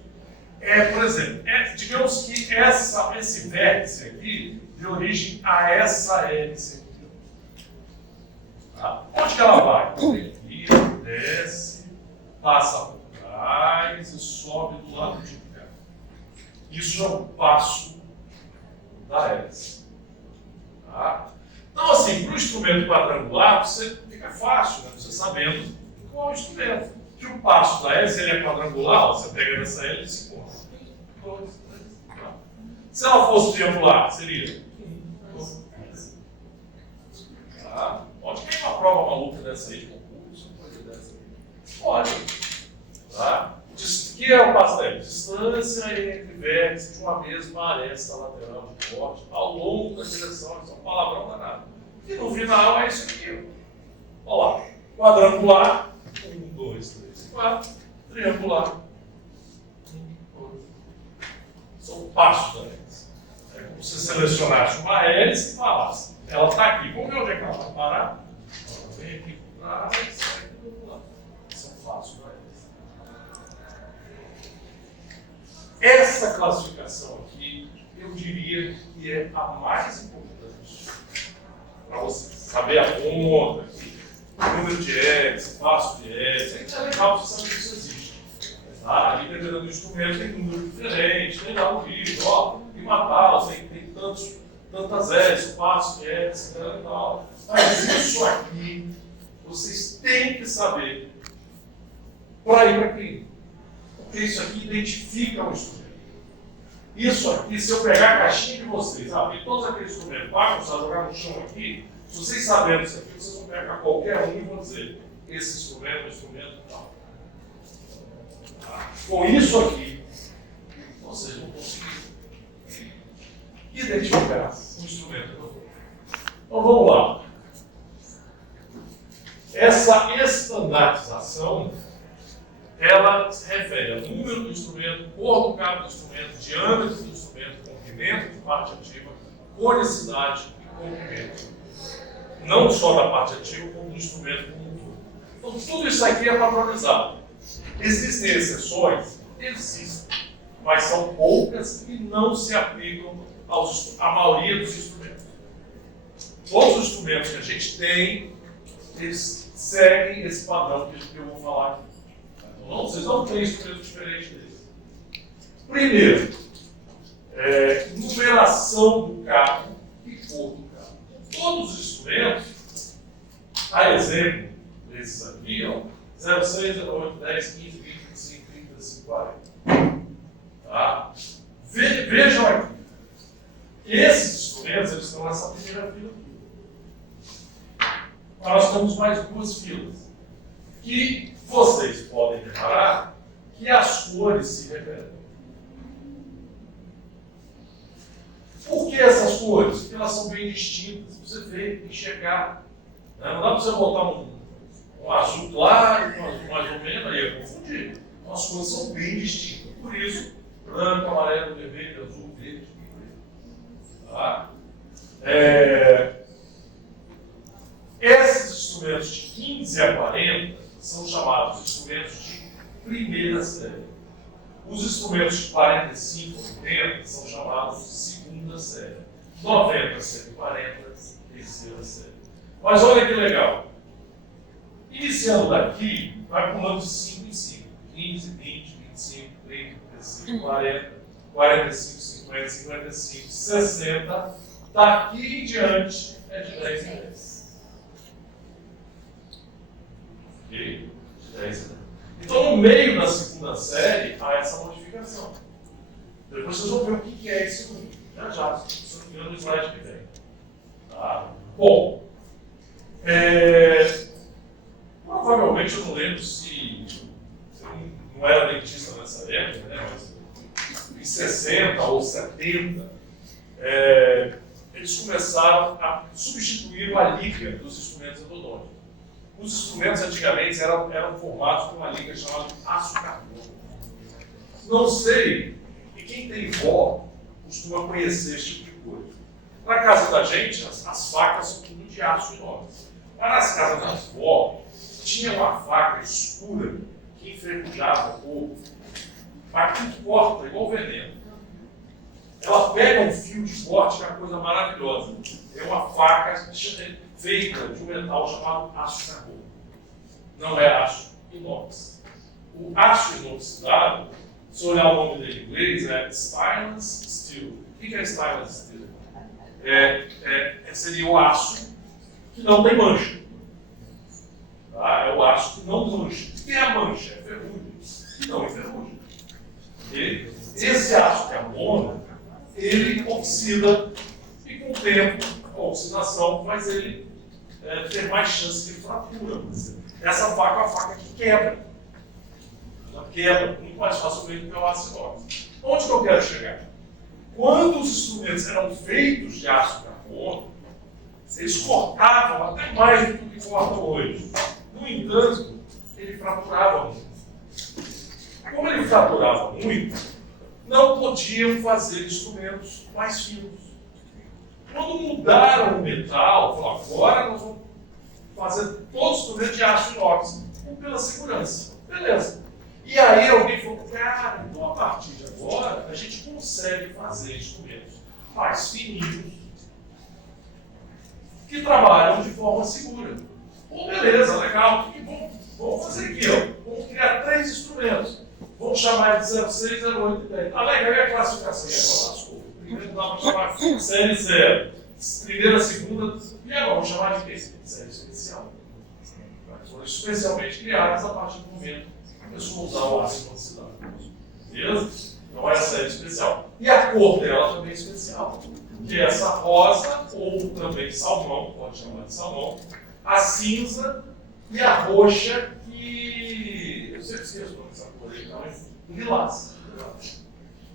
Por exemplo, digamos que esse vértice aqui de origem a essa hélice aqui. Tá? Onde que ela vai? Aqui, desce, passa por trás e sobe do lado de cá. Isso é o passo da hélice. Tá? Então, assim, para o instrumento quadrangular, você fica fácil, né? Você sabendo qual é o instrumento. Que o passo da hélice ele é quadrangular, você pega nessa hélice e conta. 1, 2, 3, 4. Se ela fosse triangular, seria 1, 2, 3. Tá? Pode ter uma prova maluca dessa aí de concurso, coisa dessa aí. Pode. Tá? O que é o passo da hélice? Distância entre vértices de uma mesma aresta lateral de corte ao longo da direção. Isso é um palavrão danado. E no final é isso aqui. Olha lá. Quadrangular. 1, 2, 3, 4. Triangular. 1, 2. São passos da hélice. É como se você selecionasse uma hélice e falasse. Ela está aqui. Vamos ver onde é que ela vai parar? Ela vem aqui por trás, sai aqui do outro lado. São passos da hélice. Essa classificação aqui, eu diria que é a mais importante para você saber a conta, o número de hélices, passo de hélice. É legal você saber que isso existe. Tá? Ali, dependendo do instrumento, tem número diferente, tem lá no livro, ó, tem matalas, tem tantas hélices, passos de hélice, e tal. Mas isso aqui, vocês têm que saber para ir para aqui. Porque isso aqui identifica o instrumento. Isso aqui, se eu pegar a caixinha de vocês, abrir todos aqueles instrumentos, bagunçar, jogar no chão aqui, se vocês sabendo isso aqui, vocês vão pegar qualquer um e vão dizer esse instrumento, tal. Tá? Com isso aqui, vocês vão conseguir identificar o instrumento que eu vou. Então vamos lá. Essa estandartização ela se refere ao número do instrumento, cor do cabo do instrumento, diâmetro do instrumento, comprimento de parte ativa, conicidade e comprimento. Não só da parte ativa, como do instrumento como um todo. Então, tudo isso aqui é padronizado. Existem exceções? Existem, mas são poucas e não se aplicam à maioria dos instrumentos. Todos os instrumentos que a gente tem, eles seguem esse padrão que eu vou falar aqui. Então, vocês não têm instrumentos diferentes deles. Primeiro, numeração do cabo e cor do cabo. Todos os instrumentos, a exemplo desses aqui, ó, 06, 08, 10, 15, 20, 25, 30, 25, 40. Tá? Vejam aqui. Esses instrumentos eles estão nessa primeira fila aqui. Nós temos mais duas filas. Que vocês podem reparar que as cores se repetem. Por que essas cores? Porque elas são bem distintas. Você vê, enxergar. Não dá para você botar um azul claro e um azul mais ou menos, aí é confundir. Então as cores são bem distintas. Por isso, branco, amarelo, vermelho, azul, verde. Tá? Esses instrumentos de 15 a 40 são chamados instrumentos de primeira série. Os instrumentos de 45 a 80 são chamados de segunda série. 90 a 140, terceira série. Mas olha que legal. Iniciando daqui, vai pulando de 5 em 5. 15, 20, 25, 30, 35, 40, 45, 50, 55, 60. Daqui em diante é de 10 em 10. Ok? De 10 em 10. Então, no meio da segunda série, há essa modificação. Depois vocês vão ver o que é esse número. Já, se não me engano, no slide que vem. Tá? Bom, provavelmente eu não lembro se eu não era dentista nessa época, né? Mas em 60 ou 70, eles começaram a substituir a liga dos instrumentos endodônticos. Os instrumentos antigamente eram formados com uma liga chamada aço carbono. Não sei, e quem tem vó costuma conhecer esse tipo de coisa. Na casa da gente, as facas são tudo de aço inox. Mas nas casas das vó, tinha uma faca escura que enferrujava o corpo, mas que corta igual veneno. Ela pega um fio de corte, que é uma coisa maravilhosa. É uma faca feita de um metal chamado aço carbono. Não é aço inox. O aço inoxidado, se olhar o nome dele em inglês, é stainless steel. O que é stainless steel? Seria o aço que não tem mancha. Tá? É o aço que não mancha. O que é a mancha? É ferrugem. Não é ferrugem. Esse aço carbono, ele oxida e com o tempo, a oxidação faz ele ter mais chance de fratura. Essa faca é uma faca que quebra. Ela quebra muito mais facilmente do que o aço inox. Onde que eu quero chegar? Quando os instrumentos eram feitos de aço carbono, eles cortavam até mais do que cortam hoje. No entanto, ele fraturava muito. Como ele fraturava muito, não podiam fazer instrumentos mais finos. Quando mudaram o metal, falaram, agora nós vamos fazer todos os instrumentos de aço inox, pela segurança. Beleza. E aí alguém falou, cara, então a partir de agora a gente consegue fazer instrumentos mais fininhos que trabalham de forma segura. Pô, beleza, legal. E vamos fazer aqui, ó. Vamos criar 3 instrumentos. Vamos chamar de 06, 08 e 10. Ah, legal, e a classificação? Agora, primeiro dá para chamar série 0. Primeira, segunda, e agora vamos chamar de quê? Série especial. Foram especialmente criadas a partir do momento que a pessoa usar o aço inoxidável. Beleza? Então é a série especial. E a cor dela também é especial. Que é essa rosa, ou também salmão, pode chamar de salmão, a cinza e a roxa, que eu sempre esqueço o nome dessa cor aí, então é lilás.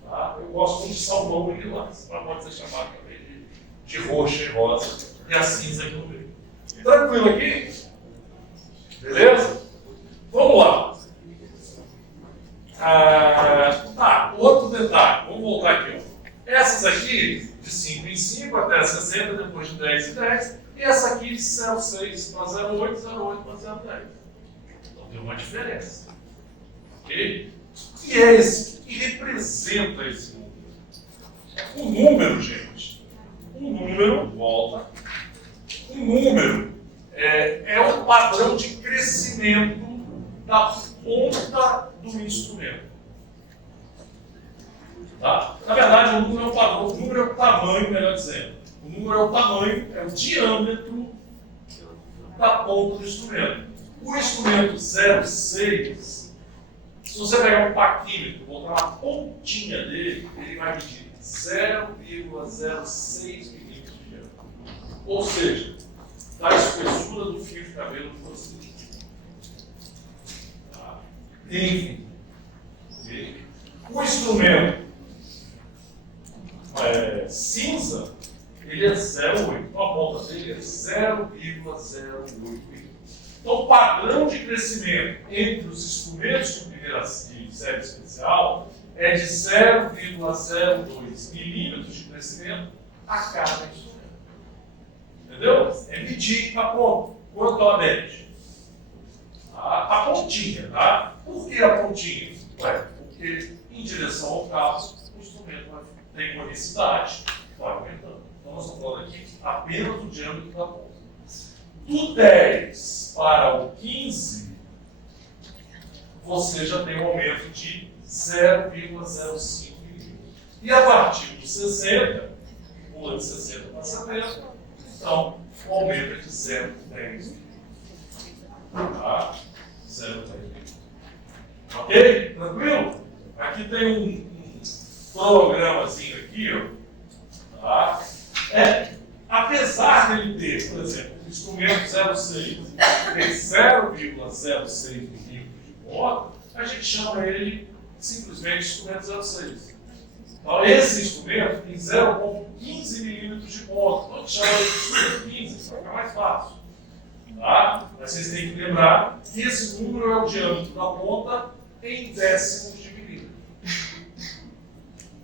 Tá? Eu gosto muito de salmão e lilás, mas pode ser chamado também de roxa e rosa, e a cinza aqui no meio. Tranquilo aqui? Beleza? Vamos lá. Outro detalhe, vamos voltar aqui. Ó. Essas aqui, de 5 em 5 até 60, depois de 10 em 10, e essa aqui de 06 para 08, 08 para 010. Então tem uma diferença. Ok? E é esse que representa esse número. O número, gente, o número, volta, Um número é o padrão de crescimento da ponta do instrumento. Tá? Na verdade, o número é o padrão, o número é o tamanho, melhor dizendo. O número é o tamanho, é o diâmetro da ponta do instrumento. O instrumento 0,6, se você pegar um paquímetro, botar na pontinha dele, ele vai medir 0,06 milímetros de diâmetro. Ou seja, da espessura do fio de cabelo de vocês. Tá? Enfim. O instrumento cinza, ele é 0,8. Então a ponta dele é 0,08 milímetros. Então o padrão de crescimento entre os instrumentos de primeira série especial é de 0,02 milímetros de crescimento a cada instrumento. Entendeu? É medir a ponta. Quanto ela mede? A pontinha, tá? Por que a pontinha? Porque em direção ao cabo, o instrumento tem conicidade, vai aumentando. Então nós estamos falando aqui apenas do diâmetro da ponta. Do 10 para o 15, você já tem um aumento de 0,05 milímetros. E a partir do 60, pula de 60 para 70, então o aumento é de 0,10 milímetros. Tá? 0,10 milímetros. Ok? Tranquilo? Aqui tem um programazinho aqui, ó. Tá? Apesar dele ter, por exemplo, o instrumento 0,6 tem 0,06 milímetros de ponta, a gente chama ele simplesmente instrumento 0,6. Então, esse instrumento tem 0,15 milímetros de ponta. Então, a gente chama ele de instrumento 15, para ficar mais fácil. Tá? Mas vocês têm que lembrar que esse número é o diâmetro da ponta em décimos de milímetro.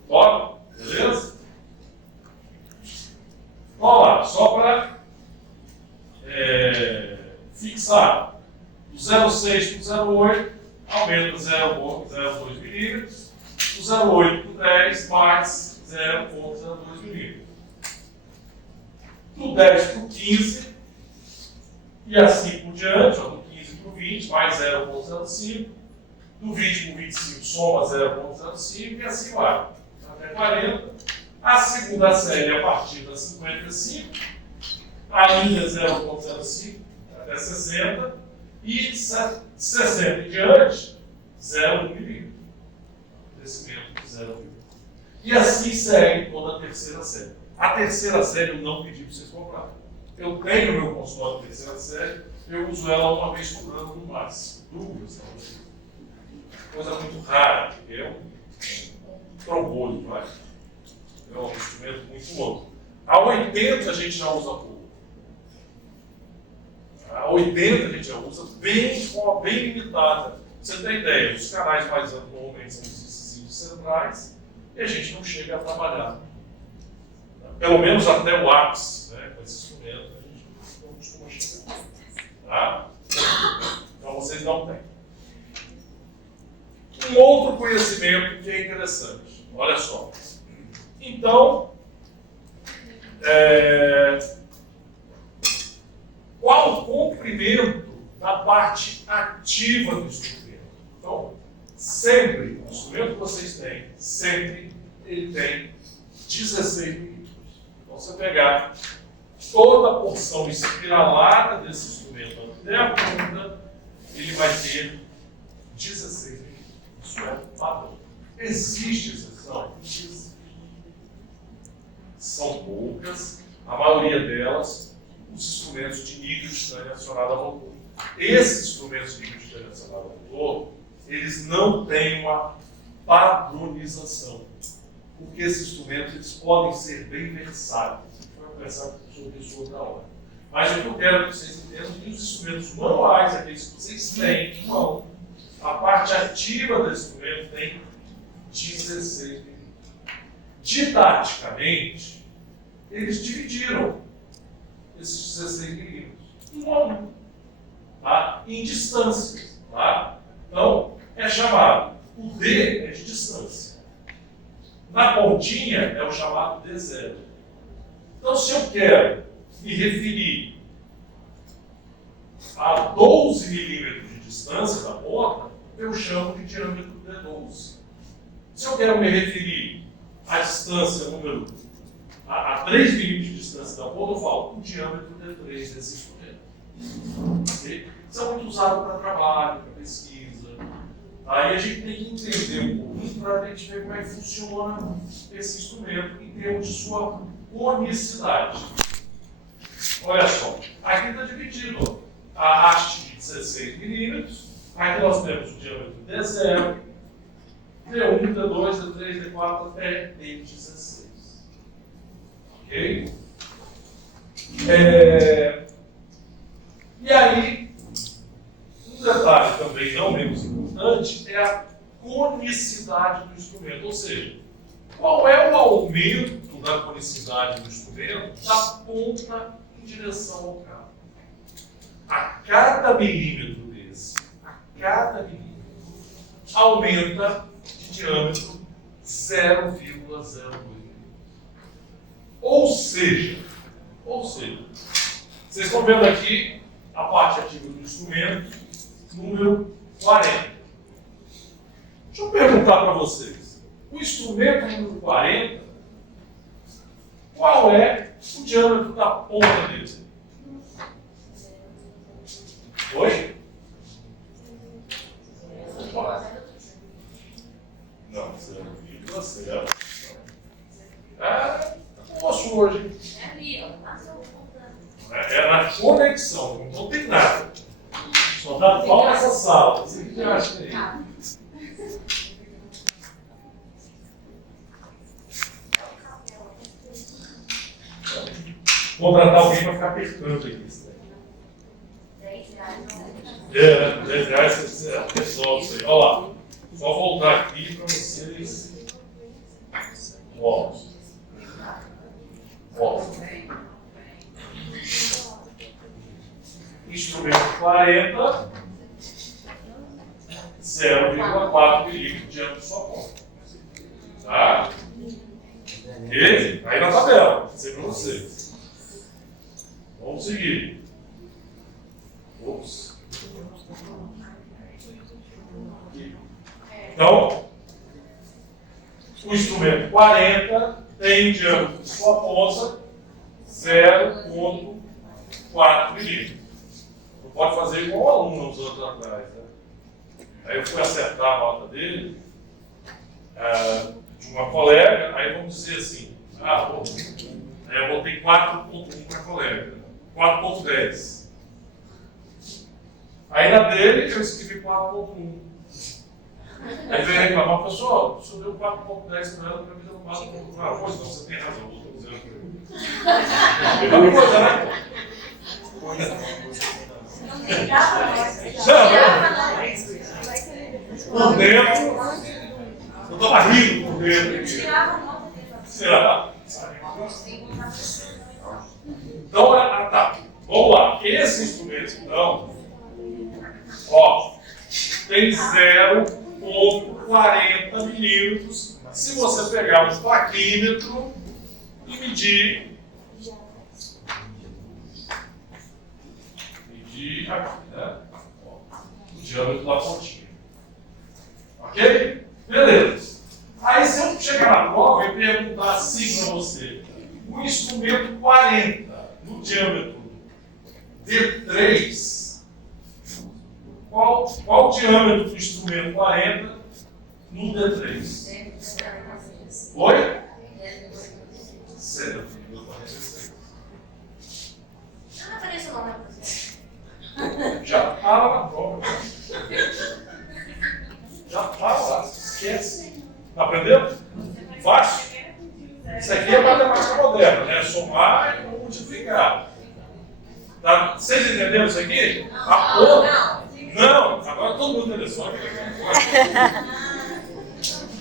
Top? Beleza? Vamos lá, só para fixar. Do 0,6 para o 0,8 aumenta 0,02 milímetros. Do 0,8 para o 10 mais 0,02 milímetros. Do 10 para o 15 e assim por diante, ó, do 15 para o 20 mais 0,05. Do 20 para o 25 soma 0,05 e assim vai. Até 40. A segunda série a partir da 55, ainda 0,05 até 60, e 60 em diante, 0,1 milímetro. Crescimento de 0,1 milímetro. E assim segue toda a terceira série. A terceira série eu não pedi para vocês comprarem. Eu tenho meu consultório de terceira série, eu uso ela uma vez por ano no máximo. Duas, talvez. Coisa muito rara, porque é um trombolho, não é? É um instrumento muito louco. A 80 a gente já usa pouco. A 80 a gente já usa de forma bem limitada. Pra você ter ideia, os canais mais amplos normalmente são os incisios centrais e a gente não chega a trabalhar. Pelo menos até o ápice, né? Com esse instrumento a gente não costuma chegar. Tá? Então vocês não têm. Um outro conhecimento que é interessante. Olha só. Então, qual o comprimento da parte ativa do instrumento? Então, sempre, o instrumento que vocês têm, sempre ele tem 16 milímetros. Então, você pegar toda a porção espiralada desse instrumento até a ponta, ele vai ter 16 milímetros. Isso é padrão. Existe exceção? Existe. São poucas, a maioria delas, os instrumentos de nível distante acionado a motor. Esses instrumentos de nível distante acionado a motor, eles não têm uma padronização, porque esses instrumentos eles podem ser bem versáteis. A gente vai conversar sobre isso outra hora. Mas o que eu quero que vocês entendam é que os instrumentos manuais, aqueles que vocês têm, não. A parte ativa do instrumento tem 16 milímetros. Didaticamente, eles dividiram esses 16 milímetros em um a um, tá? Em distâncias. Tá? Então, é chamado, o D é de distância. Na pontinha é o chamado D0. Então, se eu quero me referir a 12 milímetros de distância da ponta, eu chamo de diâmetro D12. Se eu quero me referir à distância número a 3 milímetros de distância da ponta, eu falo o diâmetro D3 desse instrumento. Okay? Isso é muito usado para trabalho, para pesquisa. Aí a gente tem que entender um pouquinho para a gente ver como é que funciona esse instrumento em termos de sua conicidade. Olha só, aqui está dividido a haste de 16 milímetros. Aqui nós temos o diâmetro D0, D1, D2, D3, D4 até D16. Ok? E aí, um detalhe também não menos importante é a conicidade do instrumento, ou seja, qual é o aumento da conicidade do instrumento da ponta em direção ao cabo. A cada milímetro desse, aumenta de diâmetro 0,02. Ou seja, vocês estão vendo aqui a parte ativa do instrumento, número 40. Deixa eu perguntar para vocês, o instrumento número 40, qual é o diâmetro da ponta dele? Oi? Não, 0,0. Posso hoje. É na conexão, não tem nada. Só dá pau nessa sala. Você que acha aí? Contratar alguém para ficar apertando aqui. R$10 você resolve isso aí. Olha lá. Só voltar aqui para vocês. Ó. Instrumento 40, 0,4 milímetros de diâmetro de sua ponta. Tá? Ok? Aí na tabela, vou dizer para vocês. Vamos seguir. Ops. Então, o instrumento 40 tem diâmetro de sua ponta 0,4 milímetros. Não pode fazer igual o aluno nos anos atrás. Né? Aí eu fui acertar a nota dele, de uma colega, aí vamos dizer assim, eu botei 4,1 para a colega, 4,10. Aí na dele eu escrevi 4,1. Aí veio reclamar, professor, o senhor deu 4,10 para ela, para mim deu 4,1. Ah, pois não, você tem razão, eu estou dizendo para ele. Mesma coisa, né? Por dentro, eu estava rindo por dentro. Será? Então, tá. Vamos lá. Esse instrumento, então, tem 0,40 milímetros. Se você pegar um plaquímetro e medir aqui, né? O diâmetro da pontinha. Ok? Beleza. Aí se eu chegar na prova e perguntar assim para você, o instrumento 40 no diâmetro D3, qual o diâmetro do instrumento 40 no D3? Oi? 0,46. Não apareceu não, né? Já estava na prova. Já estava lá, esquece. Aprendeu? Fácil? Isso aqui é matemática moderna, né? Somar e multiplicar. Tá? Vocês entenderam isso aqui? A ponta. Não, agora todo mundo entendeu. Só que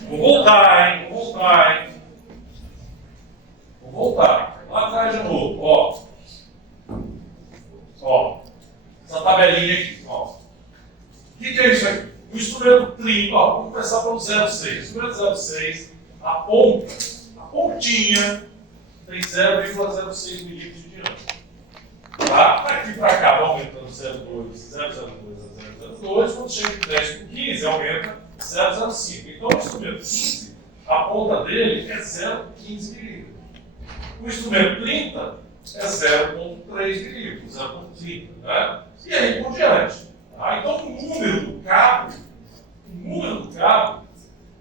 vou voltar, hein? Vou voltar. Lá atrás de novo, essa tabelinha aqui, O que é isso aqui? O instrumento trim, vamos começar pelo 0,6. O instrumento 0,6, a pontinha tem 0,06 milímetros de diâmetro. Tá? Aqui para cá vai aumentando 0,2, 0,02 a 0,02. Quando chega em 10 por 15, aumenta 0,05. Então, o instrumento 15, a ponta dele é 0,15 milímetros. O instrumento 30 é 0,3 milímetros, 0,30. Né? E aí por diante. Tá? Então, o número do cabo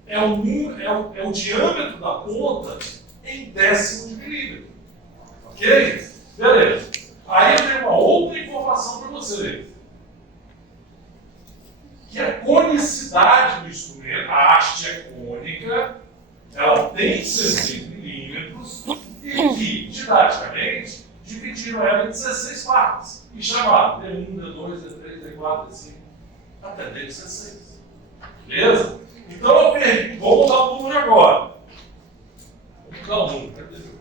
é o diâmetro da ponta em décimo de milímetro. Ok? Beleza. Aí eu tenho uma outra informação para vocês. Que a conicidade do instrumento, a haste é cônica, ela tem 16 milímetros e que, didaticamente, dividiram ela em 16 partes e chamaram D1, D2, D3, D4, D5, até D16. Beleza? Então eu pergunto, vamos mudar o número agora. Vamos mudar o número, cadê?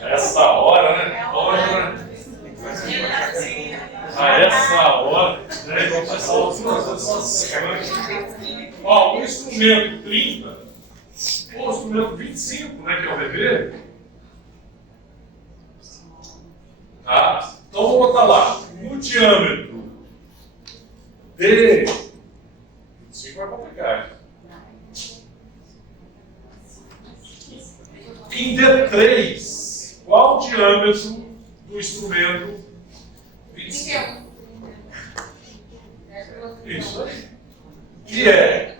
Essa hora, né? Hora, né? A essa hora, né? Ó, o instrumento 30, ou o instrumento 25, né? Que é o bebê. Tá? Então vou botar lá, no diâmetro D. 25 vai complicar. Em D3, qual o diâmetro do instrumento 25? Isso aí. Que é,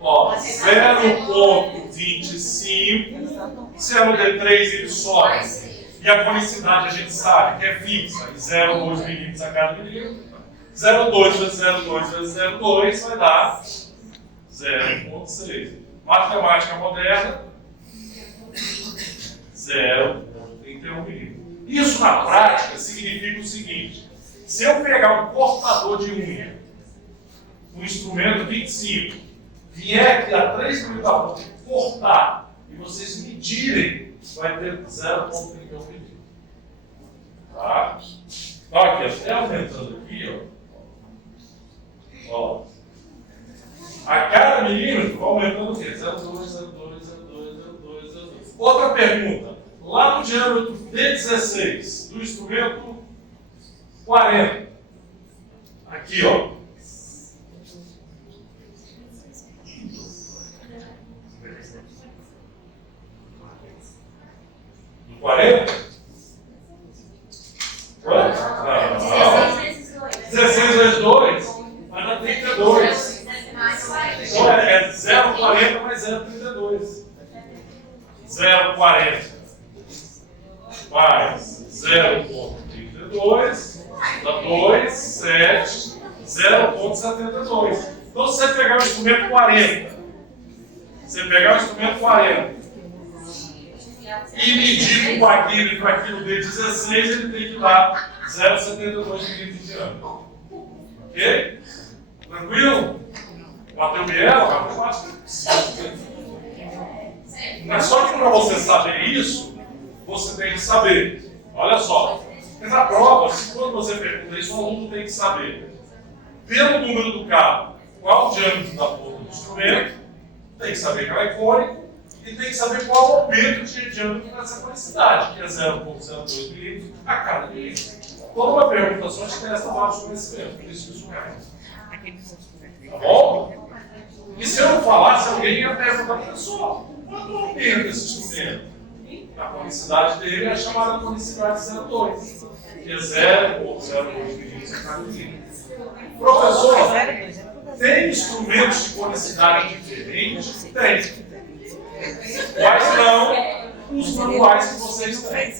ó, 0,25, se é no D3 ele sobe. E a conicidade a gente sabe que é fixa, 0,2 milímetros a cada milímetro. 0,2 vezes 0,2 vezes 0,2 vai dar 0,6. Matemática moderna, 0,31 milímetros. Isso na prática significa o seguinte: se eu pegar um cortador de unha, um instrumento 25, vier aqui a 3 milímetros da ponta e cortar, e vocês medirem, vai ter 0,31 milímetros. Tá? Então aqui, até aumentando aqui, ó. A cada milímetro vai aumentando o quê? 0,2, 0,2, 0,2, 0,2, 0,2. Outra pergunta. Lá no diâmetro D16 do instrumento 40. Aqui, ó. No 40? Quanto? Não. 16 vezes 2 vai dar 32. Então é 0,40 mais 0,32. 0,40 mais 0,32 dá 2, 7, 0,72. Então, se você pegar o instrumento 40, e medir com o aquímetro aqui no D16, ele tem que dar 0,72 milímetros de diâmetro. Ok? Tranquilo? Bateu biela? Mas só que para você saber isso, você tem que saber. Olha só. Porque na prova, quando você pergunta isso, o aluno tem que saber, pelo número do cabo, qual o diâmetro da ponta do instrumento, tem que saber que ela é cônica, e tem que saber qual o aumento de diâmetro dessa conicidade, que é 0,02 milímetros a cada milímetro. Toda uma pergunta só te testa vários conhecimentos, por isso que isso é. Tá bom? E se eu não falasse, alguém ia perguntar para a pessoa, quanto aumenta esse instrumento? A conicidade dele é chamada conicidade 0,2, que é 0,02 milímetros a cada milímetro. Professor, tem instrumentos de conicidade diferentes? Tem. Quais não os manuais que vocês têm?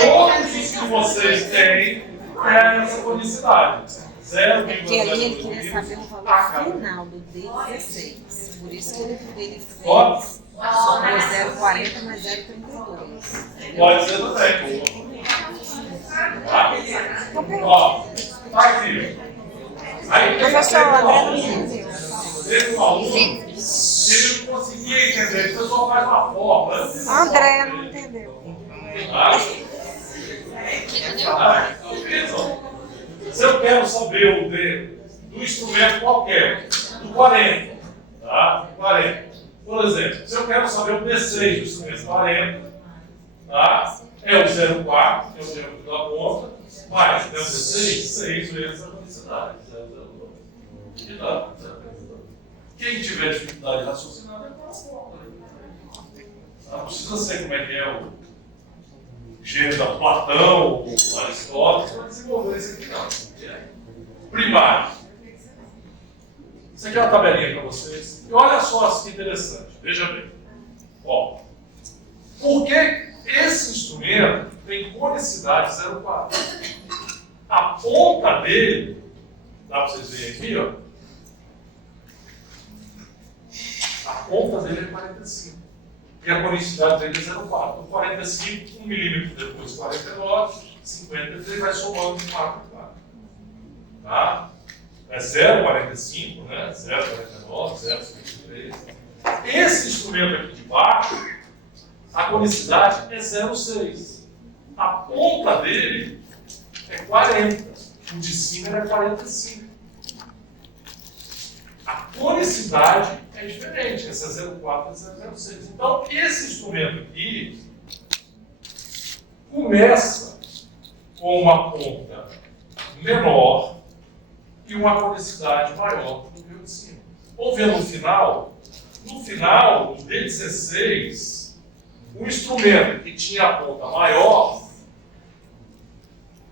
Todos os que vocês têm é essa conicidade. 0,02 Porque ali ele queria saber o valor final do D16. Por isso que ele fez 0,40 mais 0,32. Pode ser também. Ó, tá aqui. Aí, Professor, o André não entendeu. teve um aluno, ele não conseguia entender, o pessoal faz uma fórmula. André não entendeu. Se eu quero saber o D do instrumento qualquer, do 40, tá? 40. Por exemplo, se eu quero saber o D6 do instrumento 40, tá? É o 0,4, que é o diâmetro da ponta, mais é o D6, 6 vezes a conicidade, 0,02. E dá 0,02. Quem tiver dificuldade de raciocinar, vai para a conta. Não precisa ser como é que é o gênero da Platão, o Aristóteles, para desenvolver isso aqui, não. Primário. Isso aqui é uma tabelinha para vocês. E olha só que interessante. Veja bem. Ó, por que esse instrumento tem conicidade 0,4? A ponta dele, dá para vocês verem aqui, ó. A ponta dele é 45. E a conicidade dele é 0,4. Então, 45, 1 milímetro depois 49, 53, vai somando 4, 4. Tá? É 0,45, né? 0,49, 0,53. Esse instrumento aqui de baixo, a conicidade é 0,6. A ponta dele é 40. O de cima é 45. A conicidade é diferente. Essa é 0,4 e essa é 0,6. Então, esse instrumento aqui começa com uma ponta menor e uma conicidade maior do que o de cima. Vamos ver no final, no D16, o instrumento que tinha a ponta maior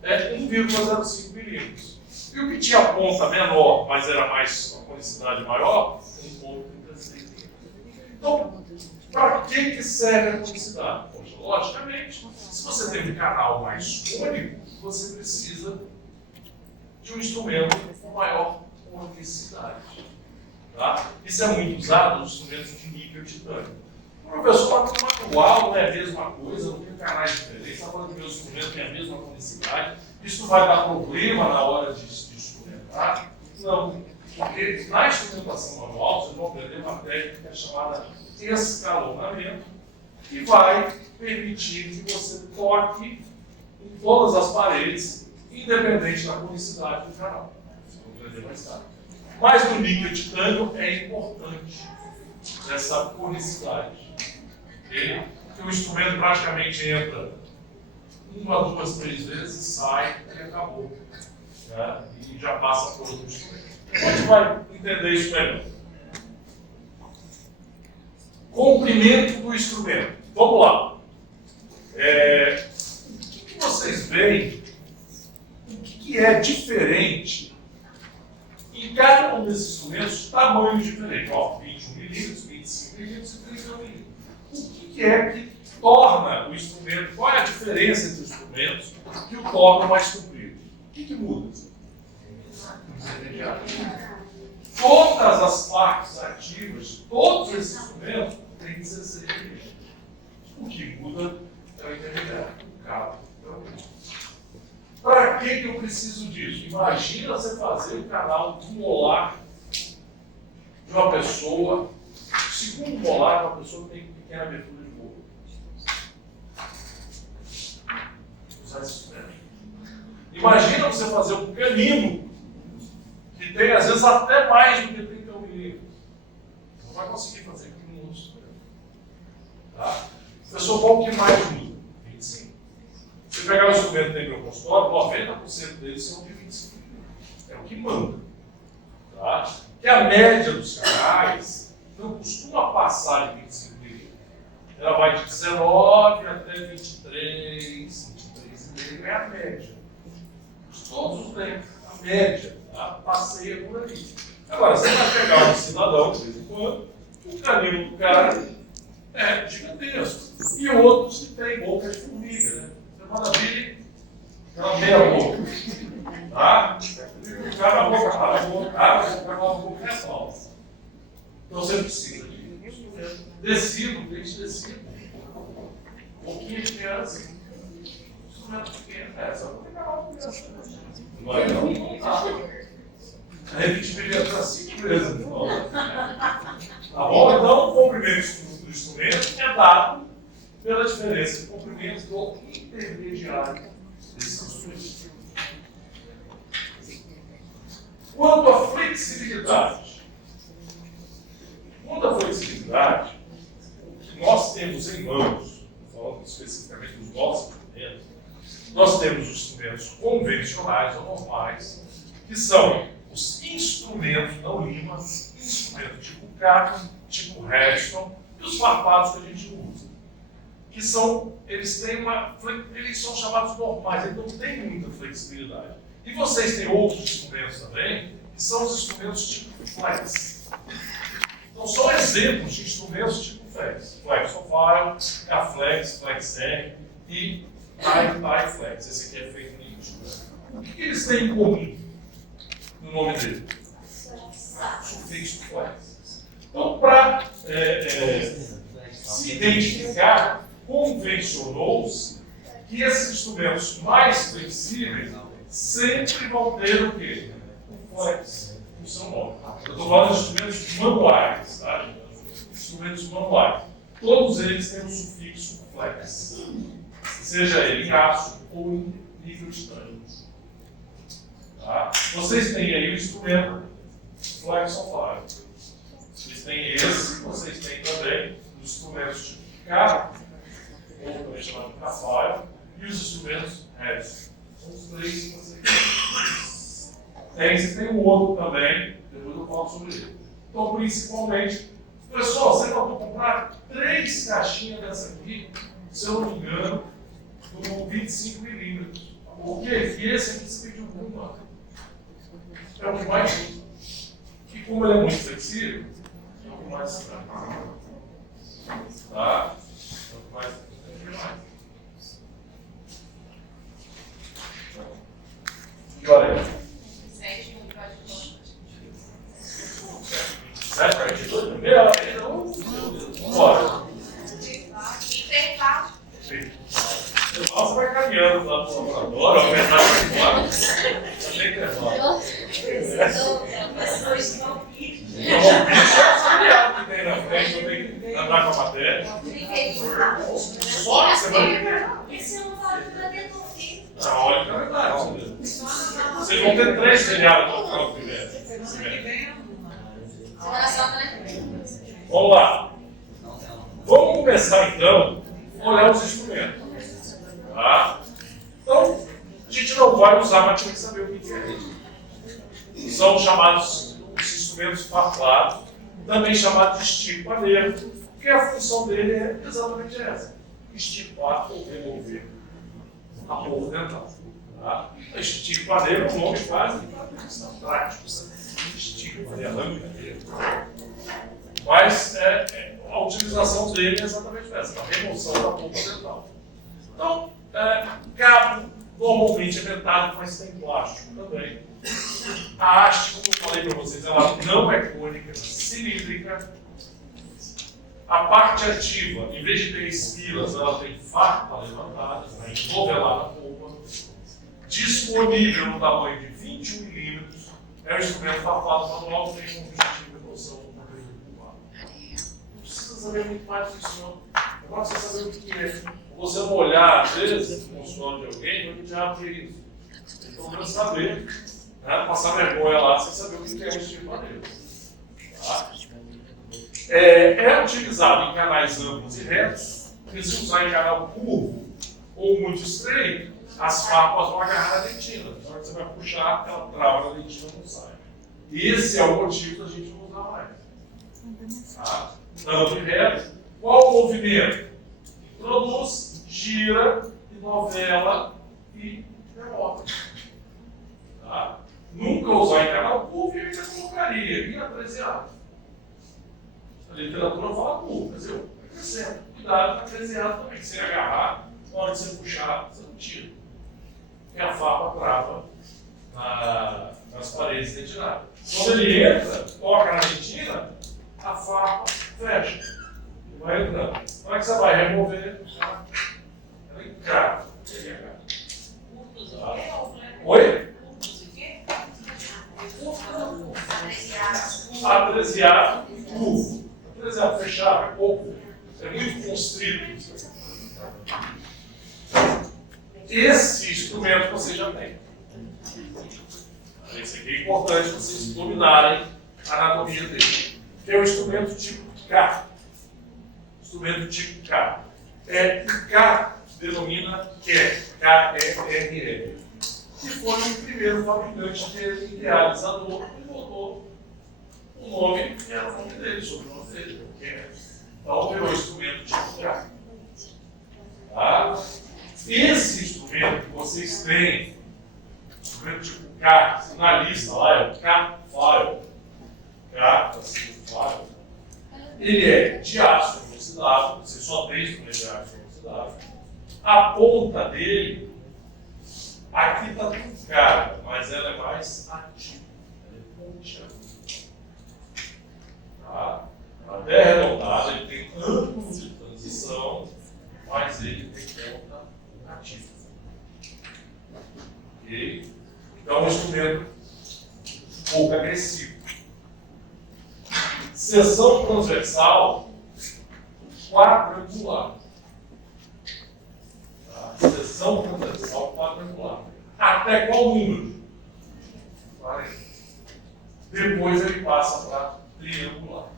é 1,05 milímetros. E o que tinha a ponta menor, mas era mais a conicidade maior, 1,36 milímetros. Então, para que serve a conicidade? Poxa, logicamente, se você tem um canal mais único, você precisa de um instrumento com maior conicidade. Tá? Isso é muito usado nos instrumentos de níquel e titânio. O professor, mas o manual não é a mesma coisa, não tem canais diferentes, está falando que o meu instrumento tem a mesma conicidade, isso vai dar problema na hora de instrumentar? Não, porque na instrumentação manual vocês vão aprender uma técnica que é chamada escalonamento, que vai permitir que você toque em todas as paredes, independente da conicidade do canal. Vocês vão aprender mais tarde. Mas no níquel e titânio é importante essa conicidade. Okay? Porque o instrumento praticamente entra 1, 2, 3 vezes, sai e acabou. Né? E já passa por outro instrumento. A gente vai entender isso melhor. Comprimento do instrumento. Vamos lá. O que vocês veem? O que é diferente em cada um desses instrumentos? Tamanhos diferentes. Ó, 21 milímetros, 25 milímetros e 30 milímetros. O que é que torna o instrumento? Qual é a diferença entre os instrumentos que o tornam mais comprido? O que muda? Todas as partes ativas de todos esses instrumentos têm 16 milímetros. O que muda é o intermediário, o cabo. Para que eu preciso disso? Imagina você fazer o canal do molar de uma pessoa, segundo molar, uma pessoa que tem pequena abertura de boca. Usar esse instrumento. Imagina você fazer um canino que tem, às vezes, até mais do que 31 milímetros. Não vai conseguir fazer com um outro instrumento. Tá? Pessoa, qual que mais usa? 25. Se pegar o instrumento que tem no meu consultório, 90% deles são de 25 milímetros. É o que manda. Tá? Que a média dos canais não costuma passar de 25 milímetros. Ela vai de 19 até 23, 23,5 é a média. Todos os tempos, a média, tá? Passeia por ali. Agora, você vai pegar um cidadão, de vez em quando, o canino do cara é gigantesco. E outros que têm boca de formiga, né? Você manda vir aquela meia boca. Tá? O cara na boca, para a boca, com a boca é falsa. Então você precisa de tecido, dente tecido. Um pouquinho de criança. Instrumento pequeno. Só para pegar uma criança. Não vai não. A gente deveria estar 5 vezes. Tá bom? Então, o comprimento do instrumento é dado pela diferença de comprimento do intermediário desse instrumento. Quanto à flexibilidade. verdade, o que nós temos em mãos, falando especificamente dos nossos instrumentos, nós temos os instrumentos convencionais ou normais, que são os instrumentos, não limas, instrumentos tipo Kaplan, tipo Redstone, e os farpados que a gente usa. Que são, eles são chamados normais, eles não têm muita flexibilidade. E vocês têm outros instrumentos também, que são os instrumentos tipo Flex. Então, são exemplos de instrumentos tipo Flex. Flexofile, K-Flex, FlexR e TieFlex. Esse aqui é feito em instrumento. O que eles têm em comum no nome dele? Sufixo Flex. Então, para se identificar, convencionou-se que esses instrumentos mais flexíveis sempre vão ter o quê? O flex no seu nome. Eu estou falando de instrumentos manuais, tá? Instrumentos manuais. Todos eles têm um sufixo flex, seja ele em aço ou em nível estranho. Tá? Vocês têm aí o instrumento Flexofile. Vocês têm esse, vocês têm também os instrumentos tipo K, ou também chamado K-File, e os instrumentos Redstone. São os três que vocês têm. Você tem um outro também, depois eu falo sobre ele. Então, principalmente, pessoal, você pode comprar 3 caixinhas dessa aqui, se eu não me engano, do 25mm. Por quê? E esse aqui se pediu uma. É o que mais usa. E como ele é muito flexível, é o que mais se dá. Tá? É o que mais se dá. E olha aí. 7 no código. 7 para 22? Meia hora ainda? Vamos embora. Intervalo. Você vai caminhando lá no laboratório, ao menor vai embora. Também que é embora. Que tem na frente, eu tenho que andar com a matéria. Só que você vai. Esse eu não falo que vai ter no fim. Não, olha que é verdade. Vocês vão ter 3 feriados para ficar o primeiro. Semana Santa, né? Vamos lá. Vamos começar então a olhar os instrumentos. Tá? Então, a gente não vai usar, mas tem que saber o que é. São chamados os instrumentos farpados, também chamados de estipadeiro, porque a função dele é exatamente essa: estipar ou remover a polpa dental. Tá? Estipadeiro é um nome quase prático, estipa, é lâmina dele. Mas a utilização dele é exatamente essa: a remoção da polpa dental. Então, cabo normalmente é metálico, mas tem plástico também. A haste, como eu falei para vocês, ela não é cônica, é cilíndrica. A parte ativa, em vez de ter espilas, ela tem farpa levantada, para ennovelar a polpa. Disponível no tamanho de 21mm, é um instrumento farpado manual que tem como objetivo a remoção do conteúdo pulpar. Não precisa saber muito mais disso, não. Agora você saber o que é. Você não olhar, às vezes, no consultório de alguém, vai te abrir isso. Então, para saber, né, passar vergonha lá sem saber o que é o estipadeiro. Tá? É utilizado em canais amplos e retos, porque se usar em canal curvo ou muito estreito, as farpas vão agarrar na dentina. Na hora que você vai puxar, ela trava na dentina e não sai. Esse é o motivo da gente não usar mais. Tá? Amplo e reto. Qual o movimento? Produz, gira, novela e derrota. Tá? Nunca usar em canal curvo e ainda colocaria em apreciado. A literatura fala curvo, mas eu acrescento. Cuidado com apreciado também, que se agarrar, na hora de você puxar, você não tira. Porque a farpa trava nas paredes dentinadas. Quando ele entra, toca na dentina, a farpa fecha. Vai entrando. Na hora que você vai remover, ela encrava. Oi? Apreciado e curvo. Apreciado fechado é pouco. É muito constrito. Esse instrumento você já tem. Esse aqui é importante vocês dominarem a anatomia dele. Que é o instrumento tipo K. instrumento tipo K. O K denomina KERR, que foi o primeiro fabricante de idealizador e botou o nome, que era o nome dele, o sobrenome dele, então virou instrumento tipo K. Tá? Esse instrumento que vocês têm, instrumento tipo K, na lista lá é o K-File. K-File. Ele é de aço inoxidável, você só tem instrumento de aço inoxidável. A ponta dele, aqui está tudo cara, mas ela é mais ativa. Ela é pontiaguda. Tá? Até arredondada, ele tem ângulo de transição, mas ele tem ponta ativa. Ok? Então, é um instrumento pouco agressivo. Seção transversal quadrangular. Tá? Seção transversal quadrangular. Até qual número? 40. Depois ele passa para triangular.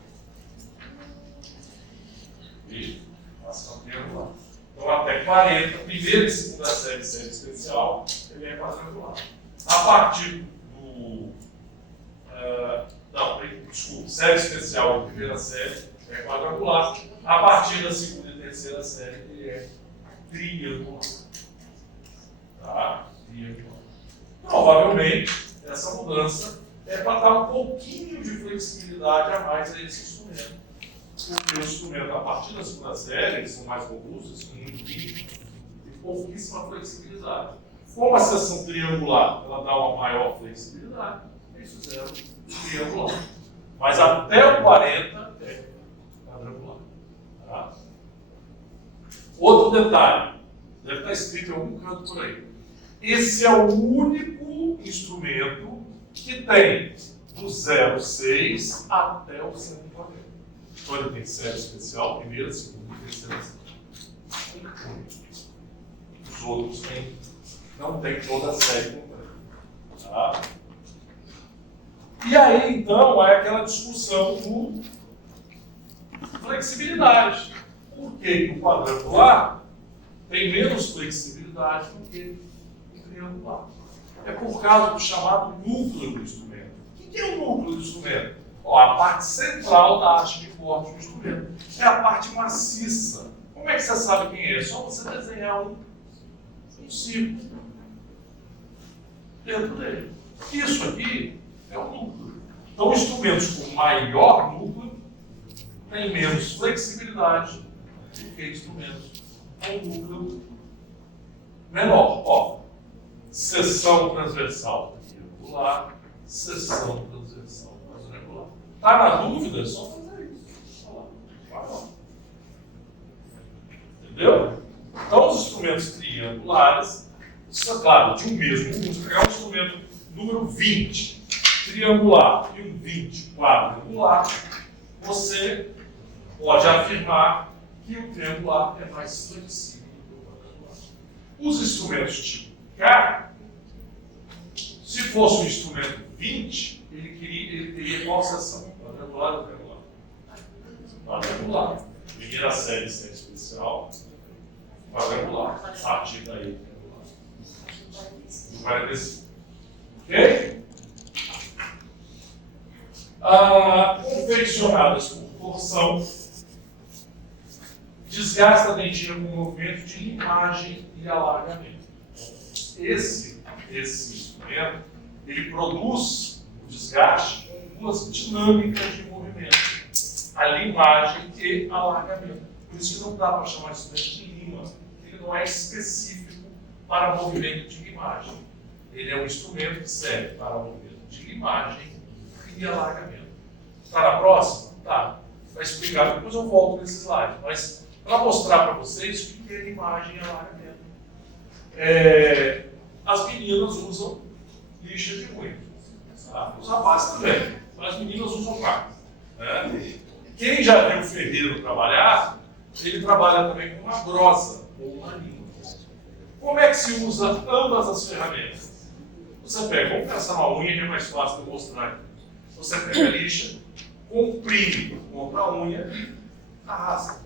E passa para triangular. Então, até 40, primeira e segunda série especial, ele é quadrangular. A partir do. Série especial e primeira série é quadrangular. A partir da segunda e terceira série, ele é triangular. Tá? Triangular. Provavelmente, essa mudança é para dar um pouquinho de flexibilidade a mais a esse instrumento. Porque os instrumentos, a partir da segunda série, eles são mais robustos, são muito finos, e pouquíssima flexibilidade. Como a seção triangular ela dá uma maior flexibilidade, eles fizeram triangular. Mas até o 40 é quadrangular. Tá? Outro detalhe, deve estar escrito em algum canto por aí. Esse é o único instrumento que tem do 0,6 até o 140. Então ele tem série especial, primeira, segunda e terceira série. Os outros não tem toda a série completa. Tá? E aí, então, é aquela discussão do flexibilidade. Por que o quadrangular tem menos flexibilidade do que o triangular? É por causa do chamado núcleo do instrumento. O que é o núcleo do instrumento? A parte central da haste de corte do instrumento. É a parte maciça. Como é que você sabe quem é? É só você desenhar um círculo dentro dele. Isso aqui é o núcleo. Então, instrumentos com maior núcleo têm menos flexibilidade do que instrumentos com núcleo menor. Seção transversal triangular, seção transversal quadrangular. Está na dúvida? É só fazer isso. Vai lá. Entendeu? Então, os instrumentos triangulares, isso é claro, de um mesmo número. Se pegar um instrumento número 20, triangular, e um 20 quadrangular, você pode afirmar que o triangular é mais flexível do que o quadrangular. Os instrumentos tipo K, se fosse um instrumento 20, ele teria qual seção? Quadrangular ou triangular? Quadrangular. Primeira série especial, quadrangular. A partir daí, triangular. Do 45. Ok? Confeccionadas por torção, desgasta a dentina com movimento de limagem e alargamento. Esse instrumento, ele produz o desgaste com duas dinâmicas de movimento, a limagem e alargamento. Por isso que não dá para chamar de instrumento de lima, ele não é específico para movimento de limagem. Ele é um instrumento que serve para movimento de limagem e alargamento. Está na próxima? Tá. Vai explicar, depois eu volto nesse slide. Mas para mostrar para vocês o que é limagem e alargamento. As meninas usam lixa de unha. Os rapazes também. As meninas usam faca. Né? Quem já viu o ferreiro trabalhar, ele trabalha também com uma brosa ou uma língua. Como é que se usa ambas as ferramentas? Você pega, vamos pensar numa unha que é mais fácil de mostrar aqui. Você pega a lixa, comprime contra a unha e arrasta.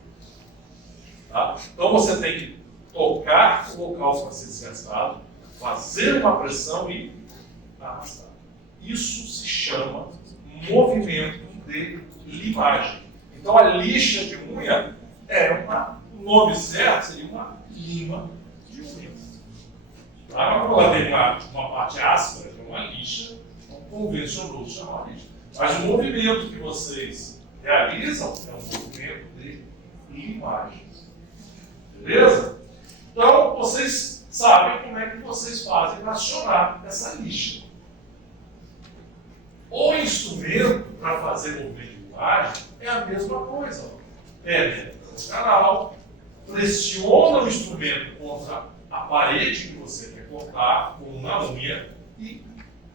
Tá? Então você tem que tocar o local que vai ser desgastado, fazer uma pressão e arrastar. Isso se chama movimento de limagem. Então a lixa de unha o nome certo seria uma lima de unha. Tá? Mas quando ela tem uma parte áspera, que é uma lixa, então convencionou chamar lixa. Mas o movimento que vocês realizam é um movimento de limagem. Beleza? Então vocês sabem como é que vocês fazem para acionar essa lixa. O instrumento para fazer movimento de limagem é a mesma coisa. Entra no canal, pressiona o instrumento contra a parede que você quer cortar, ou na unha, e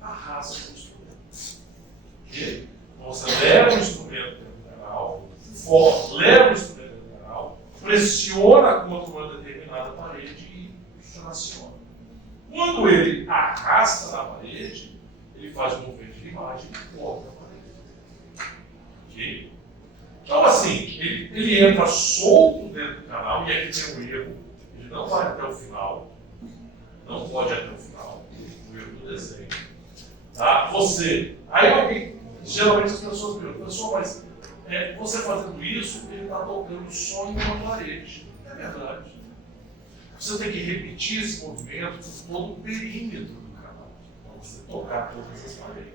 arrasta o instrumento. Okay? Então você leva o instrumento dentro do canal, leva o instrumento dentro do canal, pressiona contra uma determinada parede e traciona. Quando ele arrasta na parede, ele faz um movimento de limagem e corta a parede. Ok? Então, assim, ele entra solto dentro do canal, e aqui tem um erro, ele não vai até o final, não pode ir até o final, o erro do desenho. Tá? Aí alguém, geralmente as pessoas perguntam, pessoal, mas você fazendo isso, ele está tocando só em uma parede. É verdade. Você tem que repetir esse movimento por todo o perímetro do canal, para você tocar todas as paredes.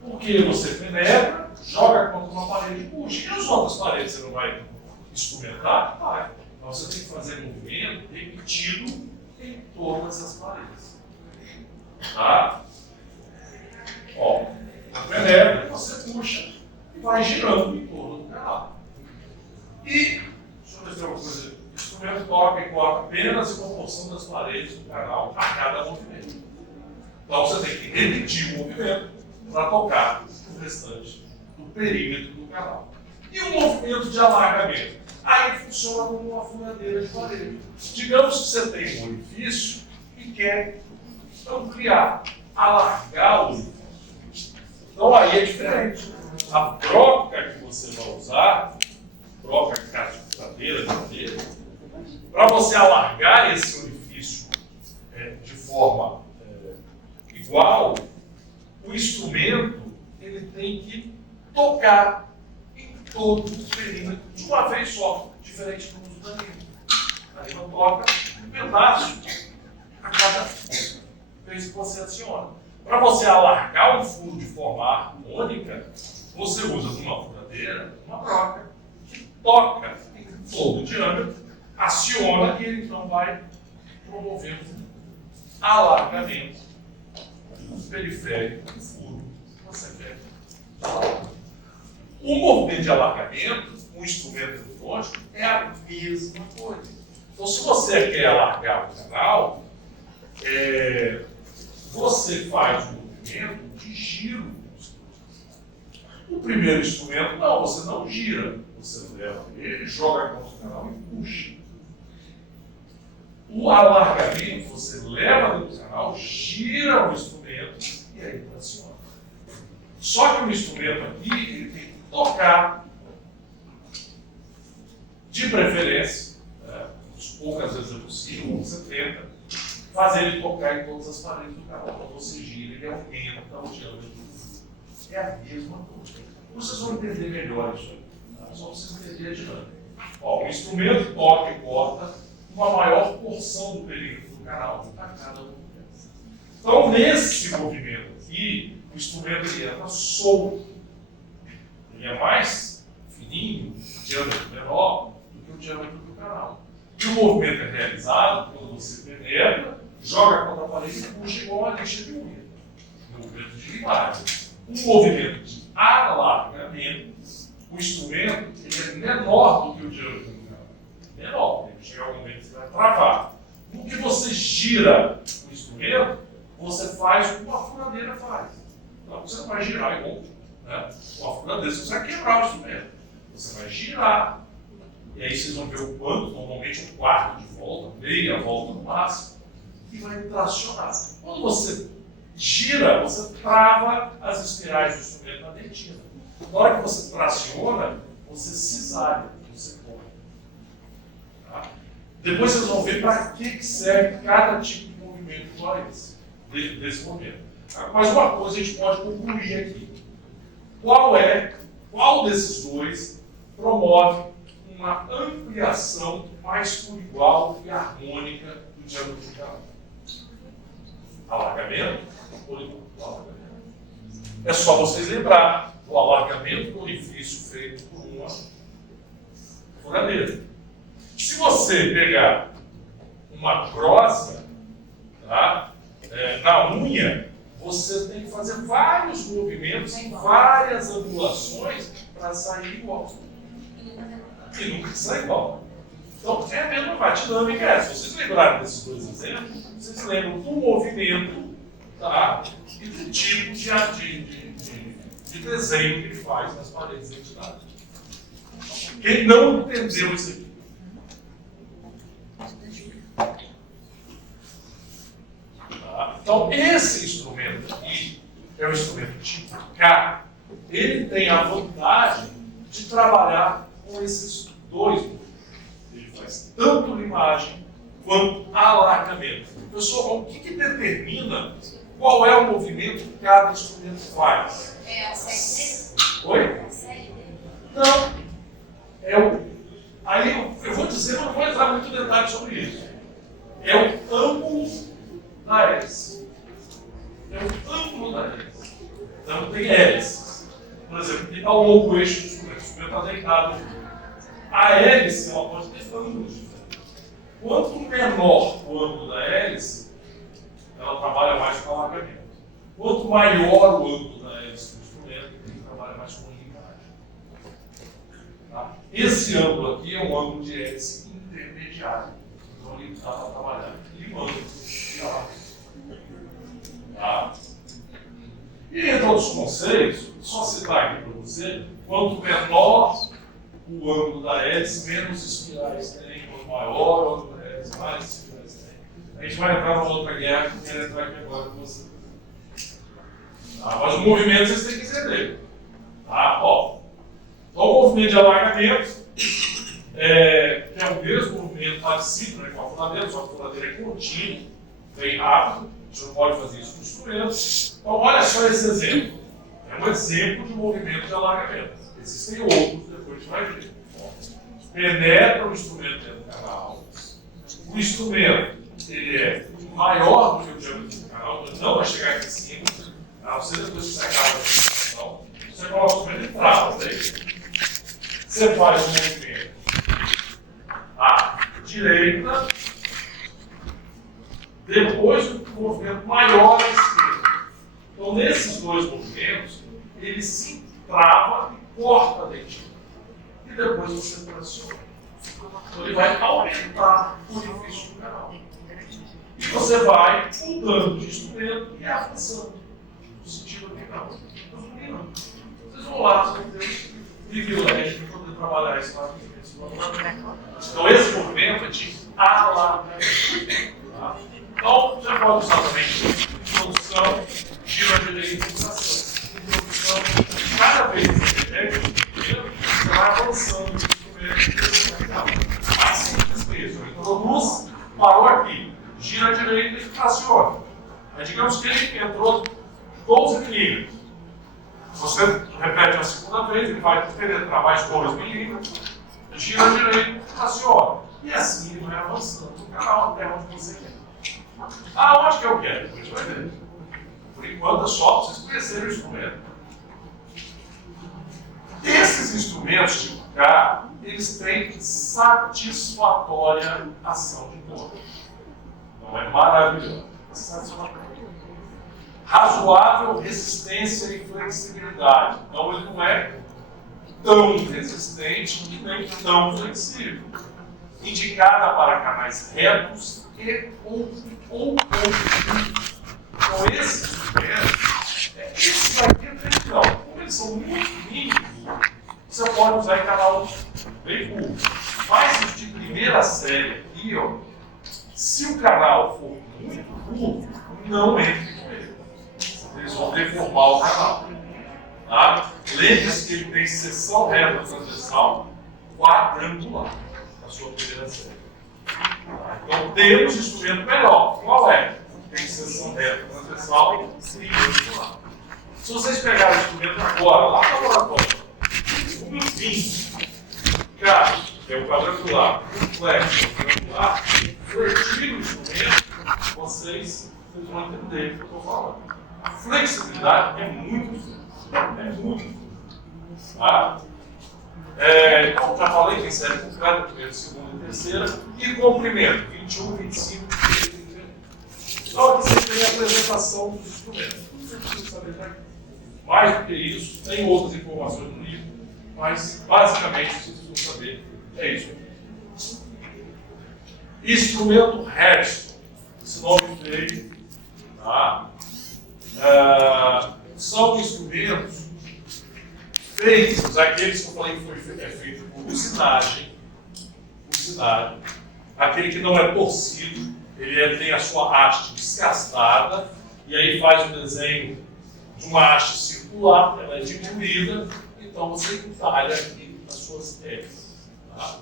Porque você penetra, joga contra uma parede e puxa. E as outras paredes você não vai instrumentar? Vai. Então você tem que fazer movimento repetido em todas as paredes. Tá? Ó, penetra, você puxa e vai girando em torno do canal. E, deixa eu ver se tem uma coisa. O instrumento toca e corta apenas em proporção das paredes do canal a cada movimento. Então você tem que repetir o movimento para tocar o restante do perímetro do canal. E o movimento de alargamento? Aí funciona como uma furadeira de parede. Digamos que você tem um orifício e quer ampliar, alargar o orifício. Então aí é diferente. A broca que você vai usar, broca de furadeira de madeira, para você alargar esse orifício de forma igual, o instrumento ele tem que tocar em todo o perímetro de uma vez só, diferente do uso da lima. A lima toca um pedaço a cada vez que você aciona. Para você alargar um furo de forma harmônica, você usa uma furadeira, uma broca, que toca em todo o diâmetro, aciona e ele então vai promovendo alargamento periférico do furo que você quer. O movimento de alargamento, o instrumento eletrônico, é a mesma coisa. Então, se você quer alargar o canal, você faz um movimento de giro. O primeiro instrumento, não, você não gira. Você leva ele, joga contra o canal e puxa. O alargamento, você leva dentro do canal, gira o instrumento e aí traciona. Só que o instrumento aqui, ele tem que tocar, de preferência, poucas vezes é possível, você tenta fazer ele tocar em todas as paredes do canal. Quando você gira, ele aumenta o diâmetro do furo. É a mesma coisa. Vocês vão entender melhor isso aí. Tá? Só para vocês entenderem a dinâmica. Ó, o instrumento toca e corta uma maior porção do perímetro do canal a cada movimento. Então, nesse movimento aqui, o instrumento ele entra solto. Ele é mais fininho, diâmetro menor, do que o diâmetro do canal. E o movimento é realizado quando você penetra, joga contra a parede e puxa igual uma lixa de unha. No movimento de limagem. Um movimento de alargamento, o instrumento ele é menor do que o diâmetro do canal. Menor, ele chega a algum momento que você vai travar. No que você gira o instrumento, você faz o que uma furadeira faz. Então você não vai girar igual, né? Uma furadeira, você vai quebrar o instrumento. Você vai girar. E aí vocês vão ver o quanto, normalmente um quarto de volta, meia volta no máximo, e vai tracionar. Quando você gira, você trava as espirais do instrumento na dentina. Na hora que você traciona, você cisalha, você corre. Tá? Depois vocês vão ver para que serve cada tipo de movimento igual a esse, desse momento. Mas uma coisa a gente pode concluir aqui. Qual desses dois promove uma ampliação mais por igual e harmônica do diâmetro do canal? Alargamento ou alargamento? É só vocês lembrar do alargamento do orifício feito por uma furadeira. Se você pegar uma crosta, tá, na unha, você tem que fazer vários movimentos, várias angulações para sair igual. E nunca sai igual. Então, é a mesma dinâmica essa. Se vocês lembrarem desses dois exemplos, vocês lembram do movimento, tá, e do tipo de desenho que ele faz nas paredes da entidade. Quem não entendeu isso aqui? Tá? Então, esse instrumento aqui, que é o instrumento tipo K, ele tem a vantagem de trabalhar com esses dois movimentos. Ele faz tanto limagem quanto alargamento. Pessoal, o que determina qual é o movimento que cada instrumento faz? É a série Oi? dele? A série dele. Não. Aí eu vou dizer, mas não vou entrar muito em detalhe sobre isso. É o ângulo da hélice. É o ângulo da hélice. Então tem hélices. Por exemplo, aqui está o longo eixo do instrumento. O instrumento está deitado. A hélice ela pode ter ângulos diferentes. Quanto menor o ângulo da hélice, ela trabalha mais com alargamento. Quanto maior o ângulo da hélice do instrumento, ele trabalha mais com limagem. Tá? Esse ângulo aqui é um ângulo de hélice intermediário. Então ele está para trabalhar limando e alargando. Tá? E entre outros conceitos, só citar aqui para você, quanto menor o ângulo da hélice, menos espirais tem, quanto maior o ângulo da hélice, mais espirais tem. A gente vai entrar numa outra guerra que eu quero entrar aqui agora com você. Tá? Mas o movimento vocês têm que entender. Tá? Ó. Então o movimento de alargamento, que é o mesmo movimento parecido, né, com a furadeira, só que a furadeira é contínua, bem rápido, a gente não pode fazer isso com instrumentos. Então olha só esse exemplo. É um exemplo de movimento de alargamento. Existem outros, depois a gente vai ver. Penetra o instrumento dentro do canal. O instrumento ele é maior do que o diâmetro do canal, então não vai chegar aqui em cima. A não ser depois que você acaba a situação. Você coloca o instrumento e trava daí. Você faz um movimento à direita, depois um movimento maior à esquerda. Então, nesses dois movimentos, ele se trava e corta a dentina. E depois você pressiona. Então, ele vai aumentar o orifício do canal. E você vai mudando de instrumento e avançando no sentido apical. Vocês vão lá, vocês vão ter um privilégio de poder trabalhar isso lá. Então, esse movimento é de alargamento. Tá? Então, você pode usar também introdução, giro à direita e tração. Introdução, cada vez que você pega o instrumento, você vai avançando no instrumento. Mais simples que isso. Introduz, parou aqui, gira à direita e traciona. Aí, digamos que ele entrou 12 milímetros. Você repete a segunda vez, ele vai penetrar mais 2 milímetros, gira à direita e traciona. E assim ele vai avançando no canal até onde você quer. Aonde que eu quero? Depois a gente vai ver. Por enquanto é só para vocês conhecerem o instrumento. Esses instrumentos tipo K, eles têm satisfatória ação de torque. Não é maravilhoso, é satisfatório. Razoável resistência e flexibilidade. Então ele não é tão resistente e nem tão flexível. Indicada para canais retos e ou contínuos. Então esses instrumentos, esses aqui é legal. Como eles são muito mínimos, você pode usar em canal bem curto. Mas os de primeira série aqui, ó, se o canal for muito curto, não entre com ele. Eles vão deformar o canal. Tá? Lembre-se que ele tem seção reta transversal quadrangular na sua primeira série. Então temos instrumento melhor. Qual é? Tem seção reta, transversal e circular. Se vocês pegarem o instrumento agora, lá no laboratório, número 20, K, que é o quadrangular, o flex, o triangular, fletir o instrumento, vocês vão entender o que eu estou falando. A flexibilidade é muito. Tá? Como já falei, tem série completa, primeira, segunda e terceira, e comprimento, 21, 25, 30. Então aqui vocês têm a apresentação dos instrumentos. Você precisa saber daqui. Mais do que isso, tem outras informações no livro, mas basicamente vocês precisam saber é isso. Instrumento Harrison, esse nome veio, tá? São instrumentos feitos, aqueles que eu falei que é feito por usinagem, aquele que não é torcido, tem a sua haste desgastada, e aí faz o desenho de uma haste circular, ela é diminuída, então você entalha aqui nas suas peças. Tá?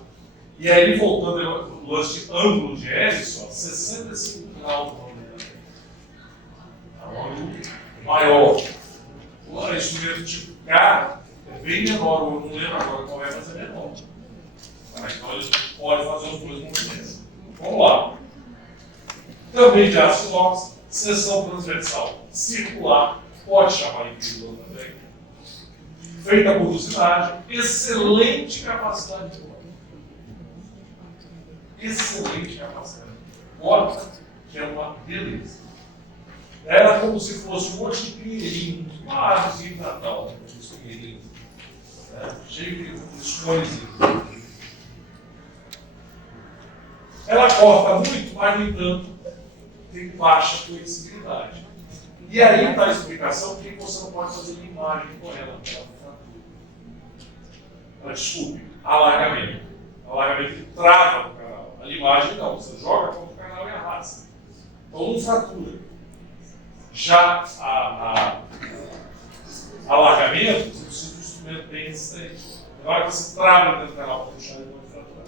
E aí, voltando ao lance de ângulo de hélice, 65 graus do ângulo. É um ângulo maior. O instrumento tipo K é bem menor, eu não lembro agora qual é, mas é menor. Tá? Então ele pode fazer os dois movimentos. Vamos lá. Também de aço inox, seção transversal circular, pode chamar de pílula também. Feita por usinagem, excelente capacidade de corte. Excelente capacidade. Corta, que é uma beleza. Era como se fosse um monte de pinheirinho, uma árvore de Natal, os pinheirinhos, cheio de escolhezinhos. Ela corta muito, mas, no entanto, tem baixa flexibilidade. E aí está a explicação porque você não pode fazer limagem com ela. Desculpe, alargamento. Alargamento que trava no canal. A limagem não, você joga contra o canal e arrasta. Então não fratura. Já alargamento, você precisa de um instrumento bem resistente. Na hora que você trava dentro do canal para puxar, ele pode fraturar.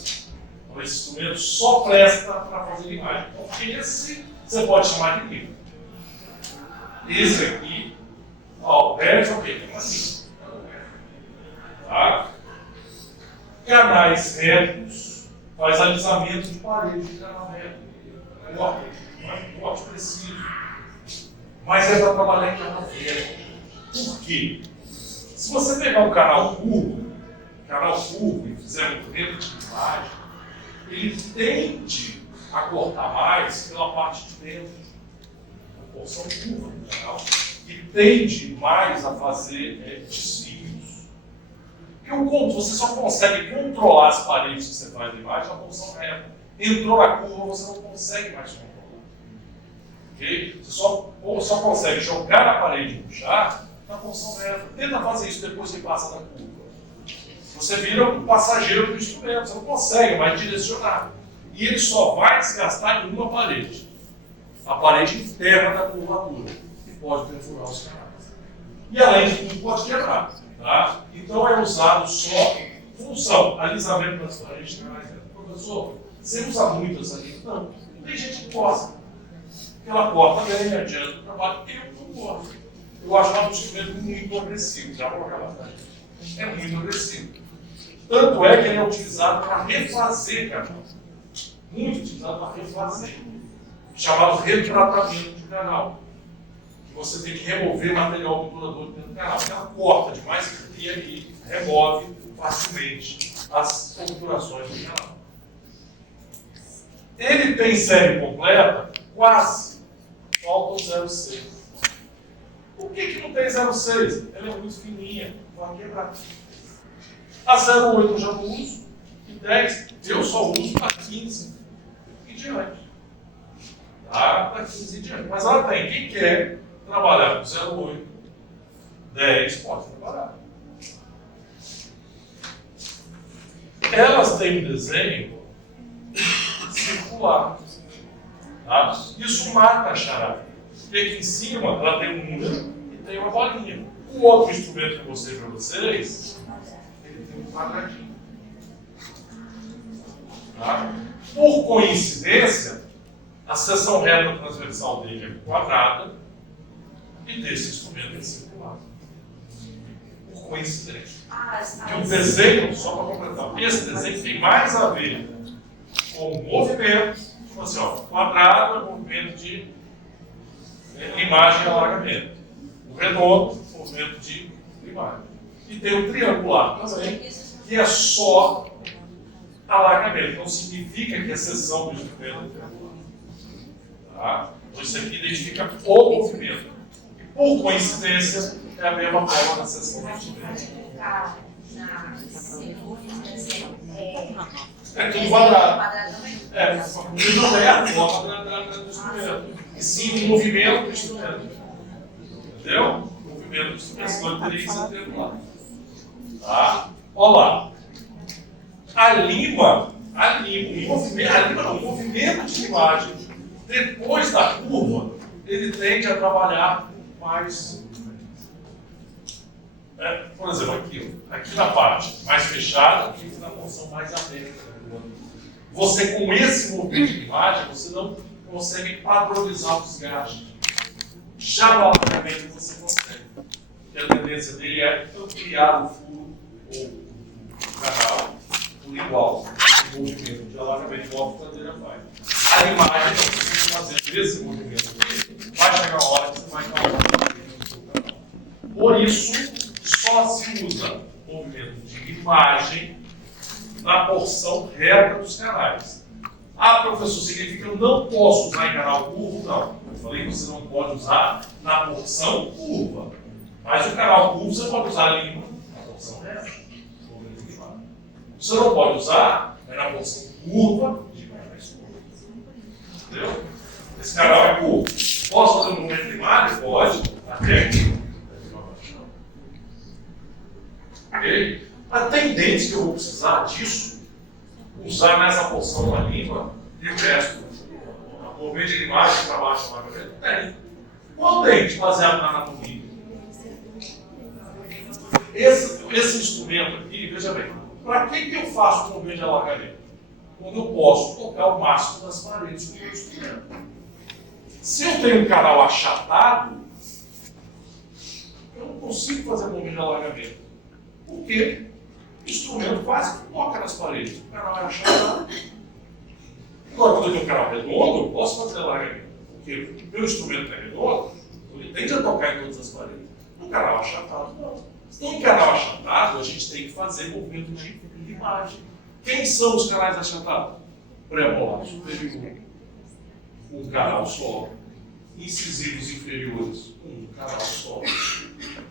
Então esse instrumento só presta para fazer limagem. Então esse você pode chamar de livro. Esse aqui, ó, o verde é o quê? Assim. Tá? Canais retos, faz alisamento de parede de canal reto. Um corte preciso. Mas é para trabalhar em canal reto. Por quê? Se você pegar um canal curvo e fizer um movimento de imagem, ele tende a cortar mais pela parte de dentro, a porção curva do canal, e tende mais a fazer desvios. Porque você só consegue controlar as paredes que você faz na imagem na porção reta. Entrou na curva, você não consegue mais controlar. Okay? Você só consegue jogar na parede e puxar na porção reta. Tenta fazer isso depois que passa da curva. Você vira um passageiro do instrumento, você não consegue mais direcionar. E ele só vai desgastar em uma parede. A parede interna da curvatura, que pode perfurar os canais. E além de tudo, pode quebrar. Tá? Então é usado só função, alisamento das paredes de canais. Professor, você usa muito essa linha? Não. Tem gente que gosta. Porque ela corta bem, adianta o trabalho. Eu não gosto. Eu acho um instrumento muito agressivo. Já vou colocar lá. É muito agressivo. Tanto é que ele é utilizado para refazer canal. Muito utilizado para refazer. Chamado retratamento de canal. Que você tem que remover material obturador dentro do canal. Ela corta demais e aí remove facilmente as obturações do canal. Ele tem série completa? Quase. Falta o 0,6. Por que não tem 0,6? Ela é muito fininha, vai quebrar. A 0,8 eu já não uso, e 10 eu só uso para 15 e diante. Tá? Para 15 e diante. Mas ela tem. Quem quer trabalhar com 0,8, 10 pode trabalhar. Elas têm um desenho circular. Tá? Isso mata a charada. Porque aqui em cima ela tem um número e tem uma bolinha. O outro instrumento que eu mostrei para vocês, ele tem um quadradinho. Tá? Por coincidência, a seção reta transversal dele é quadrada e desse instrumento é circular. Por coincidência. E o desenho, só para completar, esse desenho tem mais a ver com o movimento, tipo assim, ó, quadrado é movimento de imagem e alargamento. O redondo, movimento de imagem. E tem o triangular também, que é só alargamento. Não significa que é seção do instrumento é triangular. Tá? Então isso aqui identifica o movimento. E por coincidência, é a mesma forma da seção do instrumento. É tudo quadrado. Não é a forma do instrumento. E sim o movimento do instrumento. Entendeu? O movimento do instrumento, senão teria que ser triangular. Tá? Olha lá. A lima o movimento de imagem, depois da curva, ele tende a trabalhar mais. Por exemplo, aqui na parte mais fechada, aqui na porção mais aberta. Você, com esse movimento de imagem, você não consegue padronizar o desgaste. Já no alargamento você consegue. Porque a tendência dele é ampliar o furo ou o canal por igual. O movimento de alargamento igual que a cadeira faz. A imagem, se você fazer esse movimento aqui, vai chegar uma hora que você vai causar um movimento no seu canal. Por isso, só se usa movimento de imagem na porção reta dos canais. Ah, professor, significa que eu não posso usar em canal curvo? Não. Eu falei que você não pode usar na porção curva. Mas o canal curvo você pode usar ali na porção reta. Você não pode usar na porção curva de mais curva. Entendeu? Esse canal é curvo. Posso fazer um movimento de imagem? Pode. Até aqui. Ok? Mas tem dentes que eu vou precisar disso, usar nessa porção da língua e o resto. O movimento de imagem para baixo, tem. Qual dente baseado na anatomia? Esse instrumento aqui, veja bem, para que eu faço o movimento de alargamento? Quando eu posso tocar o máximo das paredes com o instrumento. Se eu tenho um canal achatado, eu não consigo fazer movimento de alargamento. Por quê? O instrumento quase toca nas paredes. O canal é achatado. Agora, quando eu tenho um canal redondo, eu posso fazer alargamento. Porque o meu instrumento é redondo, ele tende a tocar em todas as paredes. No canal achatado, não. Então, em canal achatado, a gente tem que fazer movimento de imagem. Quem são os canais achatados? Pré-molar superior, um canal só. Incisivos inferiores, um canal só.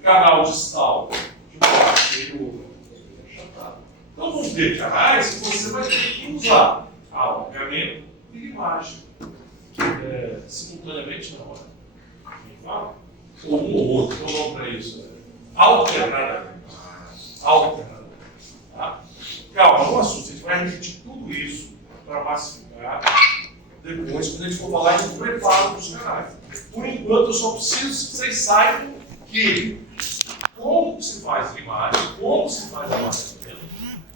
Canal distal, de baixo inferior, achatado. Então, vão ter canais que você vai ter que usar alargamento e imagem. Simultaneamente, não. Quem fala? Ou um ou outro, eu não para isso. Alternadamente. Tá? Calma, não assuste, a gente vai repetir tudo isso para massificar depois, quando a gente for falar em preparo dos canais. Por enquanto, eu só preciso que vocês saibam que como se faz imagem, como se faz alargamento,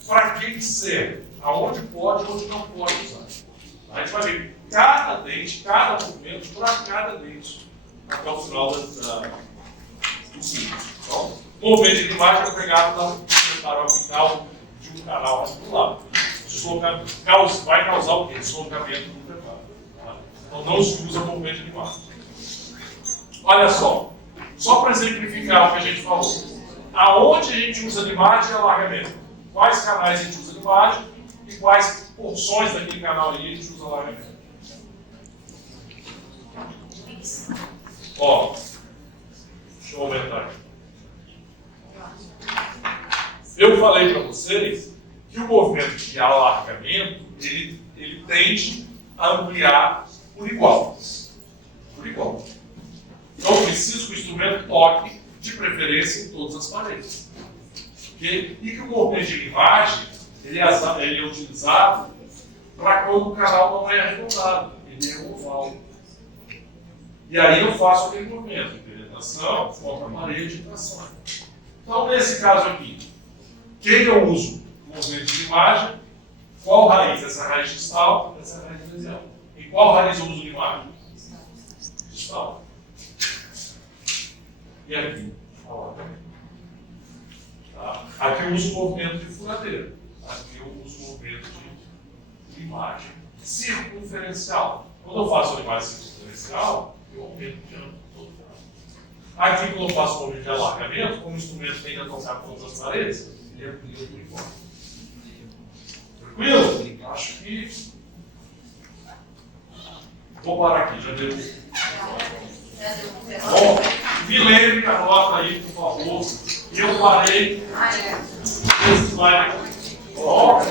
para que serve, aonde pode e onde não pode usar. A gente vai ver cada dente, cada movimento para cada dente, até o final do ciclo. Então, o movimento de imagem é pegado no preparo apical de um canal articular. Vai causar o quê? Deslocamento do preparo. Tá? Então não se usa movimento de imagem. Olha só para exemplificar o que a gente falou. Aonde a gente usa de imagem e alargamento? Quais canais a gente usa de imagem e quais porções daquele canal ali a gente usa alargamento? Ó, deixa eu aumentar aqui. Eu falei para vocês que o movimento de alargamento ele tende a ampliar por igual. Por igual. Então eu preciso que o instrumento toque, de preferência, em todas as paredes. Okay? E que o movimento de imagem ele é utilizado para quando o canal não é arredondado, ele é oval. E aí eu faço aquele movimento de penetração contra a parede e tração. Então, nesse caso aqui, quem eu uso? O movimento de imagem Qual raiz? Essa raiz distal, essa raiz medial. Em qual raiz eu uso limar? Distal. E aqui? Tá? Aqui eu uso o movimento de furadeira. Aqui eu uso o movimento de limagem circunferencial. Quando eu faço a limagem circunferencial, eu aumento o diâmetro todo. Aqui, quando eu faço o movimento de alargamento, como o instrumento tende a tocar contra as paredes, ele amplia por igual. Tranquilo? Acho que. Vou parar aqui, já deu. Bom, me lembre, anota aí, por favor. Eu parei esse slide aqui. Bom.